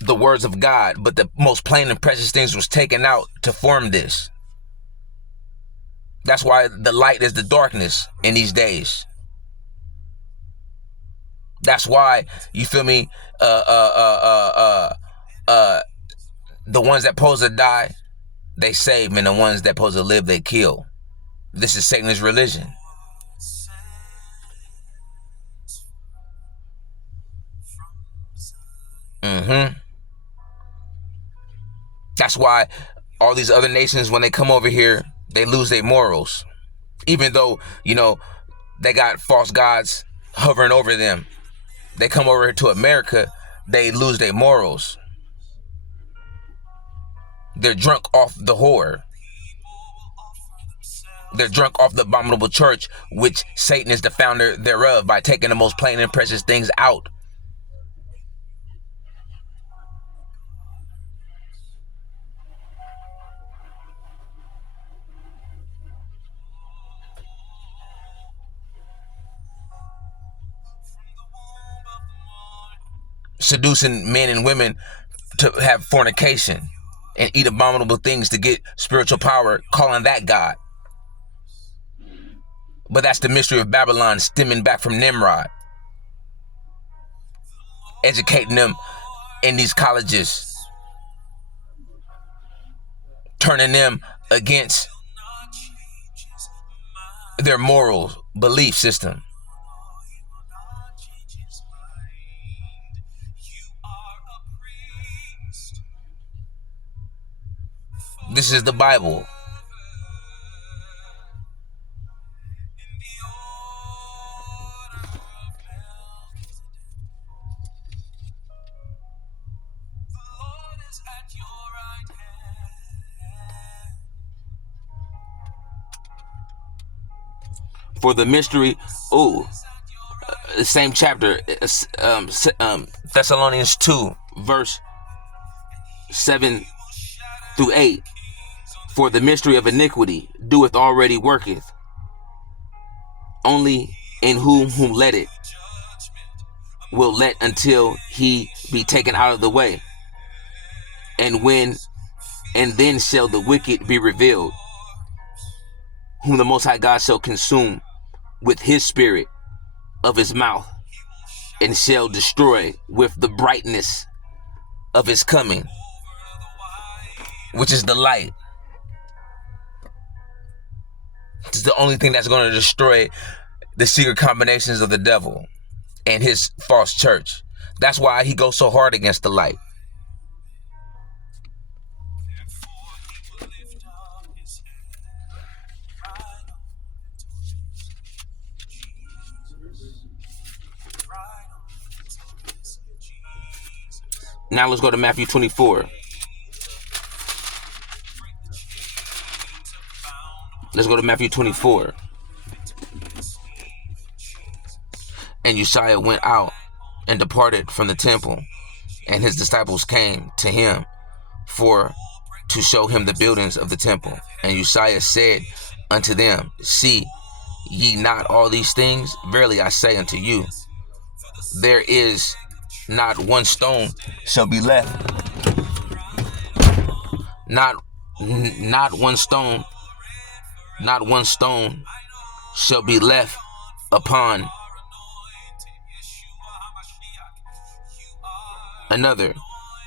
the words of God, but the most plain and precious things was taken out to form this. That's why the light is the darkness in these days. That's why, you feel me, the ones that pose to die, they save, and the ones that pose to live, they kill. This is Satan's religion. That's why all these other nations, when they come over here, they lose their morals. Even though, they got false gods hovering over them. They come over to America, they lose their morals. They're drunk off the whore. They're drunk off the abominable church, which Satan is the founder thereof, by taking the most plain and precious things out. Seducing men and women to have fornication and eat abominable things to get spiritual power, calling that God. But that's the mystery of Babylon, stemming back from Nimrod. Educating them in these colleges, turning them against their moral belief system. This is the Bible. For the mystery, the same chapter, Thessalonians 2, verse 7 through 8. For the mystery of iniquity doeth already worketh, only in whom let it will let until he be taken out of the way. And then shall the wicked be revealed, whom the Most High God shall consume with his spirit of his mouth, and shall destroy with the brightness of his coming, which is the light. It's the only thing that's going to destroy the secret combinations of the devil and his false church. That's why he goes so hard against the light. Now let's go to Matthew 24. Let's go to Matthew 24. And Uzziah went out and departed from the temple, and his disciples came to him to show him the buildings of the temple. And Uzziah said unto them, See ye not all these things? Verily I say unto you, there is not one stone shall be left. Not one stone shall be left upon another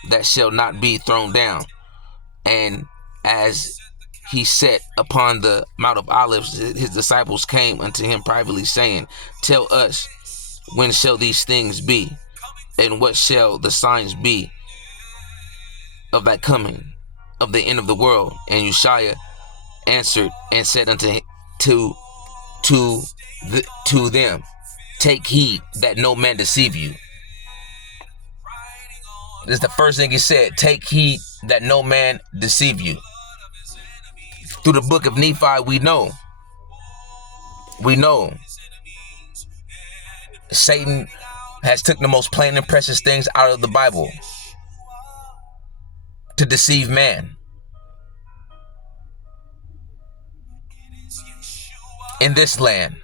that shall not be thrown down. And as he sat upon the Mount of Olives, his disciples came unto him privately, saying, Tell us, when shall these things be? And what shall the signs be of thy coming of the end of the world. And Uzziah answered and said to them, take heed that no man deceive you. This is the first thing he said. Take heed that no man deceive you. Through the book of Nephi, we know Satan has took the most plain and precious things out of the Bible to deceive man. In this land,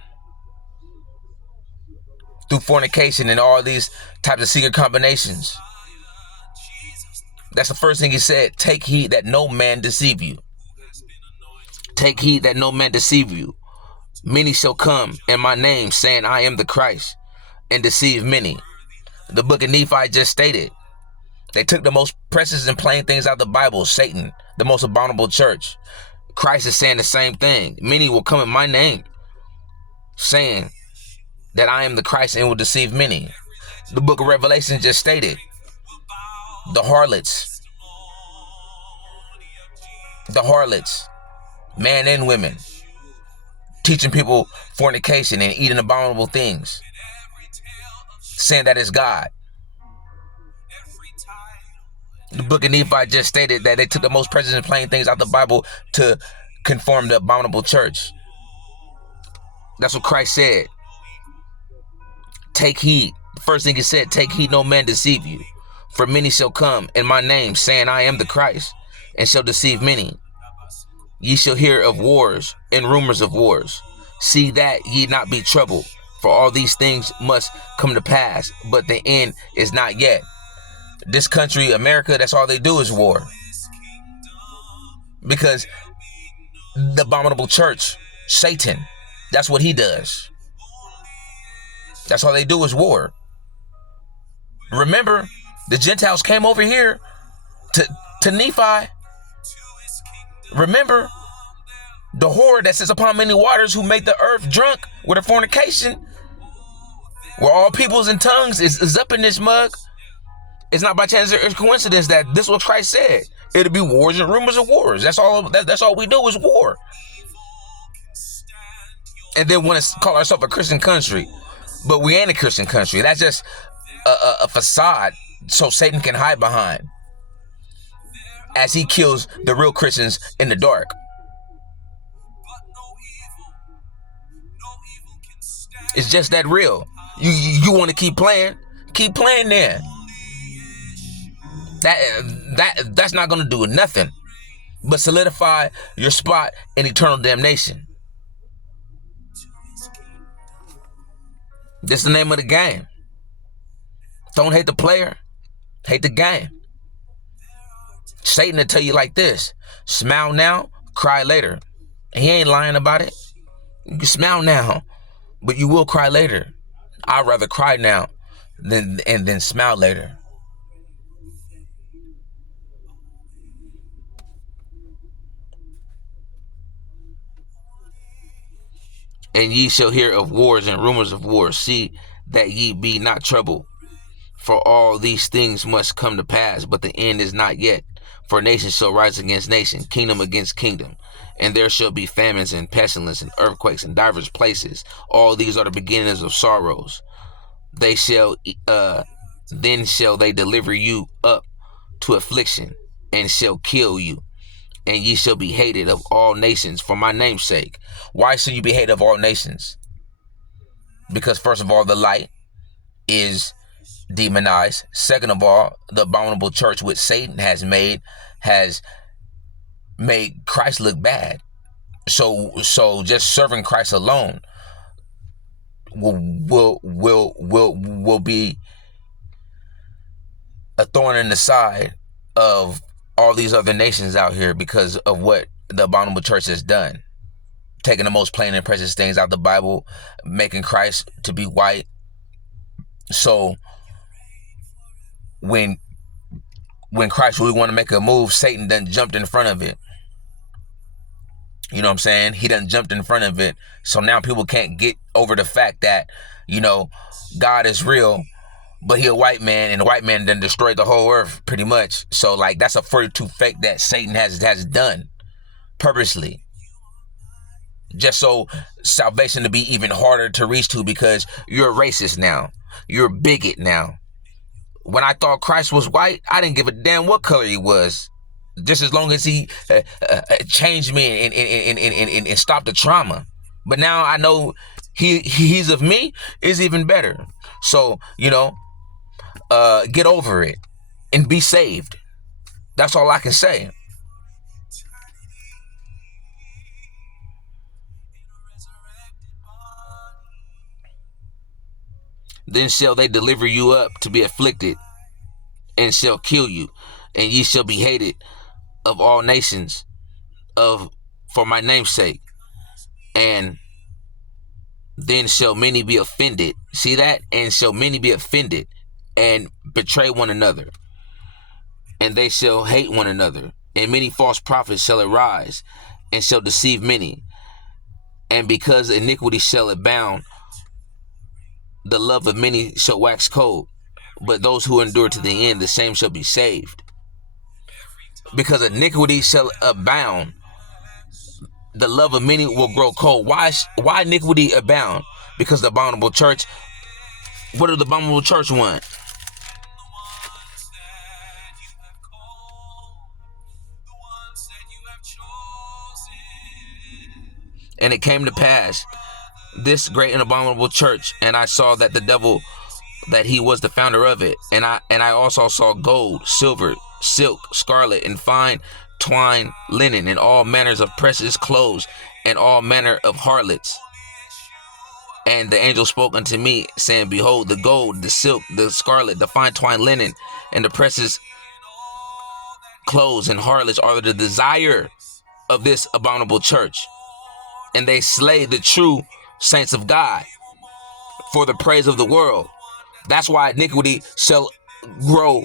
through fornication and all these types of secret combinations. That's the first thing he said. Take heed that no man deceive you. Take heed that no man deceive you. Many shall come in my name, saying, I am the Christ, and deceive many. The book of Nephi just stated, they took the most precious and plain things out of the Bible. Satan, the most abominable church. Christ is saying the same thing. Many will come in my name, saying that I am the Christ, and will deceive many. The book of Revelation just stated, the harlots, men and women, teaching people fornication and eating abominable things, saying that it's God. The book of Nephi just stated that they took the most precious and plain things out of the Bible to conform the abominable church. That's what Christ said. Take heed. The first thing he said, take heed no man deceive you. For many shall come in my name, saying, I am the Christ, and shall deceive many. Ye shall hear of wars and rumors of wars. See that ye not be troubled, for all these things must come to pass, but the end is not yet. This country, America, that's all they do is war. Because the abominable church, Satan, that's what he does. That's all they do is war. Remember, the Gentiles came over here to Nephi. Remember, the whore that sits upon many waters, who made the earth drunk with her fornication, where all peoples and tongues is up in this mug. It's not by chance or coincidence that this is what Christ said. It'll be wars and rumors of wars. That's all we do is war. And then want to call ourselves a Christian country, but we ain't a Christian country. That's just a facade so Satan can hide behind, as he kills the real Christians in the dark. It's just that real. You want to keep playing then. That's not going to do nothing but solidify your spot in eternal damnation. This is the name of the game. Don't hate the player, hate the game. Satan will tell you like this: smile now, cry later. And he ain't lying about it. You can smile now, but you will cry later. I'd rather cry now than smile later. And ye shall hear of wars and rumors of wars. See that ye be not troubled. For all these things must come to pass, but the end is not yet. For nation shall rise against nation, kingdom against kingdom. And there shall be famines and pestilence and earthquakes in divers places. All these are the beginnings of sorrows. They shall, then shall they deliver you up to affliction, and shall kill you. And ye shall be hated of all nations for my name's sake. Why should you be hated of all nations? Because first of all, the light is demonized. Second of all, the abominable church which Satan has made Christ look bad. So just serving Christ alone will be a thorn in the side of all these other nations out here, because of what the abominable church has done. Taking the most plain and precious things out of the Bible, making Christ to be white. So when Christ really want to make a move, Satan done jumped in front of it. You know what I'm saying? He done jumped in front of it. So now people can't get over the fact that, God is real, but he a white man, and the white man then destroyed the whole earth pretty much. So like that's a 42 fake that Satan has done purposely, just so salvation to be even harder to reach to, because you're a racist now, you're a bigot now. When I thought Christ was white, I didn't give a damn what color he was, just as long as he changed me and stopped the trauma. But now I know he's of me is even better. So, get over it and be saved. That's all I can say. Then shall they deliver you up to be afflicted, and shall kill you, and ye shall be hated of all nations for my name's sake. And then shall many be offended. See that? And shall many be offended and betray one another. And they shall hate one another. And many false prophets shall arise and shall deceive many. And because iniquity shall abound, the love of many shall wax cold. But those who endure to the end, the same shall be saved. Because iniquity shall abound, the love of many will grow cold. Why iniquity abound? Because the abominable church. What does the abominable church want? And it came to pass, this great and abominable church, and I saw that the devil, that he was the founder of it, and I also saw gold, silver, silk, scarlet, and fine twine, linen, and all manners of precious clothes, and all manner of harlots. And the angel spoke unto me, saying, Behold, the gold, the silk, the scarlet, the fine twine linen, and the precious clothes and harlots are the desire of this abominable church. And they slay the true saints of God for the praise of the world. That's why iniquity shall grow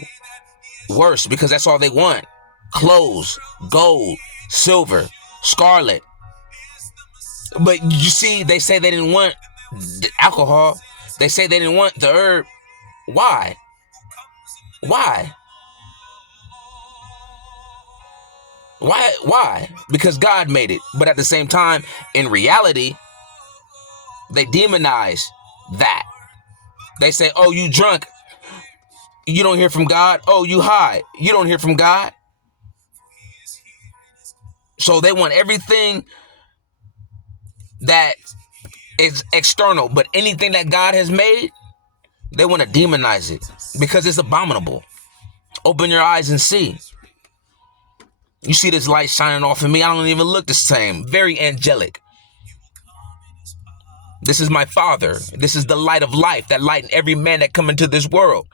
worse, because that's all they want. Clothes, gold, silver, scarlet. But you see, they say they didn't want the alcohol. They say they didn't want the herb. Why? Why? Why? Because God made it. But at the same time, in reality, they demonize that. They say, oh, you drunk, you don't hear from God. Oh, you high, you don't hear from God. So they want everything that is external, but anything that God has made, they want to demonize it because it's abominable. Open your eyes and see. You see this light shining off of me. I don't even look the same. Very angelic. This is my Father. This is the light of life that lighten every man that come into this world.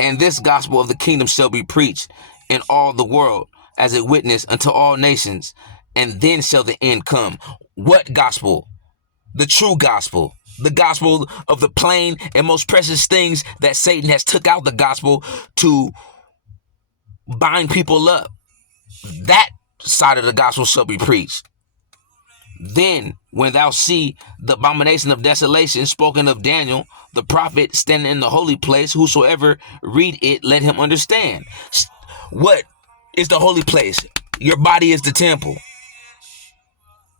And this gospel of the kingdom shall be preached in all the world as a witness unto all nations, and then shall the end come. What gospel? The true gospel. The gospel of the plain and most precious things that Satan has took out the gospel to bind people up. That side of the gospel shall be preached. Then when thou see the abomination of desolation spoken of Daniel, the prophet, standing in the holy place, whosoever read it, let him understand. What is the holy place? Your body is the temple.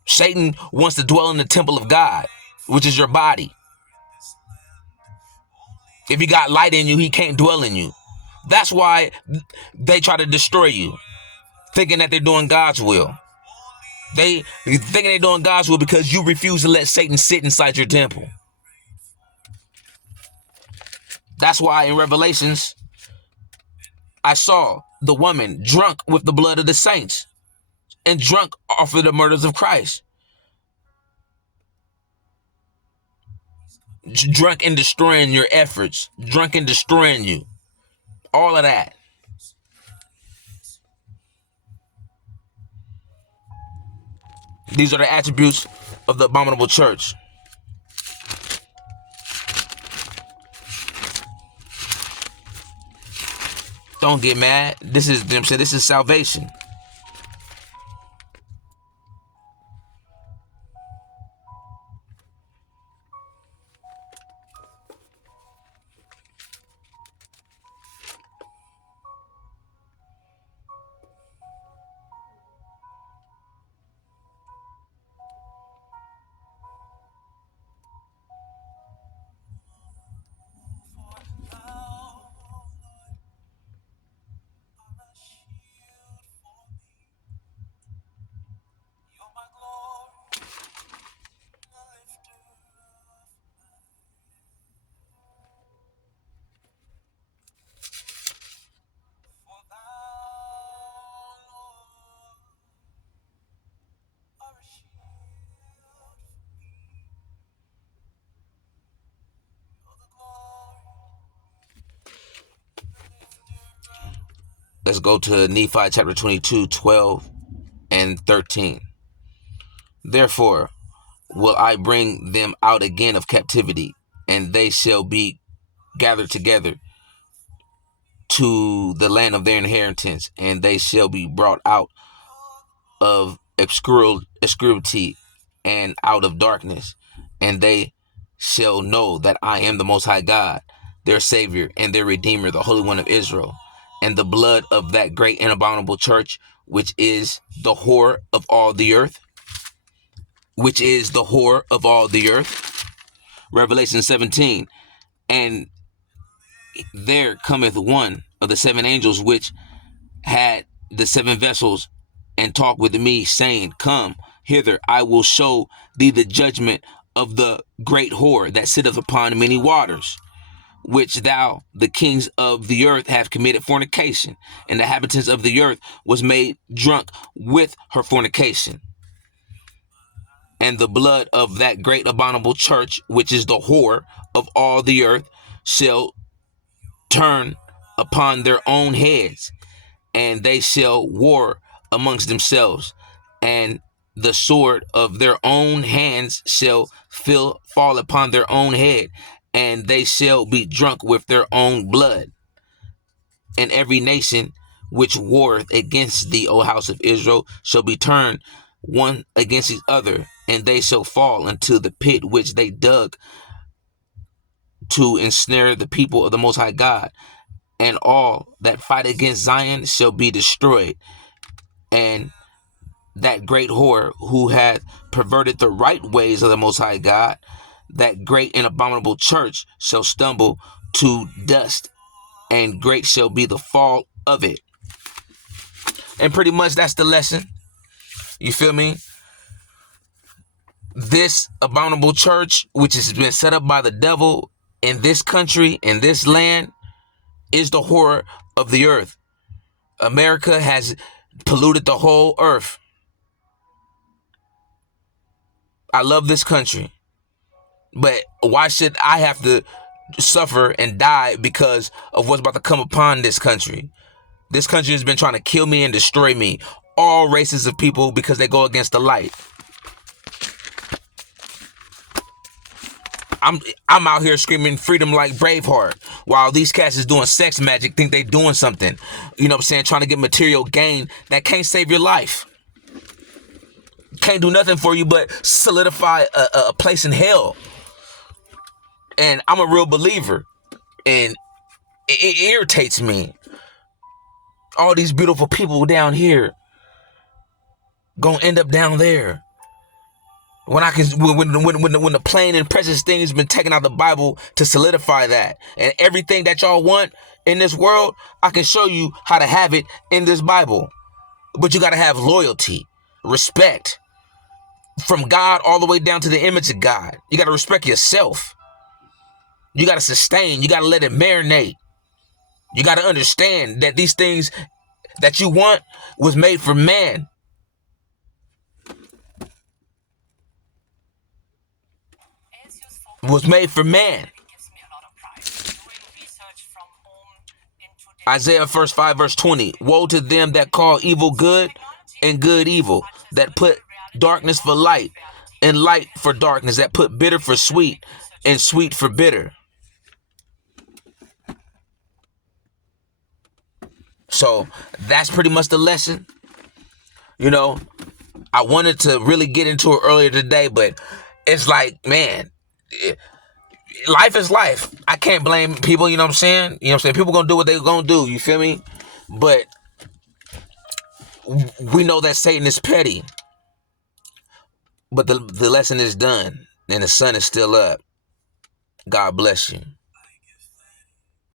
Satan wants to dwell in the temple of God, which is your body. If you got light in you, he can't dwell in you. That's why they try to destroy you, thinking that they're doing God's will. They thinking they're doing God's will because you refuse to let Satan sit inside your temple. That's why in Revelations, I saw the woman drunk with the blood of the saints and drunk off of the murders of Christ. Drunk and destroying your efforts. Drunk and destroying you. All of that. These are the attributes of the abominable church. Don't get mad. This is salvation. Let's go to Nephi chapter 22, 12 and 13. Therefore will I bring them out again of captivity, and they shall be gathered together to the land of their inheritance, and they shall be brought out of obscurity and out of darkness, and they shall know that I am the Most High God, their Savior and their Redeemer, the Holy One of Israel. And the blood of that great and abominable church, which is the whore of all the earth, Revelation 17. And there cometh one of the seven angels which had the seven vessels, and talked with me, saying, Come hither, I will show thee the judgment of the great whore that sitteth upon many waters, which thou, the kings of the earth, have committed fornication, and the inhabitants of the earth was made drunk with her fornication. And the blood of that great abominable church, which is the whore of all the earth, shall turn upon their own heads, and they shall war amongst themselves, and the sword of their own hands shall fall upon their own head, and they shall be drunk with their own blood. And every nation which warreth against thee, O house of Israel, shall be turned one against each other, and they shall fall into the pit which they dug to ensnare the people of the Most High God. And all that fight against Zion shall be destroyed. And that great whore who hath perverted the right ways of the Most High God, that great and abominable church, shall stumble to dust, and great shall be the fall of it. And pretty much that's the lesson. You feel me? This abominable church, which has been set up by the devil in this country, in this land, is the whore of the earth. America has polluted the whole earth. I love this country, but why should I have to suffer and die because of what's about to come upon this country? This country has been trying to kill me and destroy me. All races of people, because they go against the light. I'm out here screaming freedom like Braveheart, while these cats is doing sex magic, think they doing something. You know what I'm saying? Trying to get material gain that can't save your life. Can't do nothing for you but solidify a place in hell. And I'm a real believer, and it irritates me. All these beautiful people down here gonna end up down there. When the plain and precious things been taken out of the Bible to solidify that, and everything that y'all want in this world, I can show you how to have it in this Bible. But you gotta have loyalty, respect, from God all the way down to the image of God. You gotta respect yourself. You gotta sustain. You gotta let it marinate. You gotta understand that these things that you want was made for man. Was made for man. Isaiah 5 verse 20. Woe to them that call evil good and good evil, that put darkness for light and light for darkness, that put bitter for sweet and sweet for bitter. So that's pretty much the lesson. You know, I wanted to really get into it earlier today, but it's like, man, life is life. I can't blame people, you know what I'm saying? You know what I'm saying? People gonna do what they gonna do, you feel me? But we know that Satan is petty. But the lesson is done, and the sun is still up. God bless you.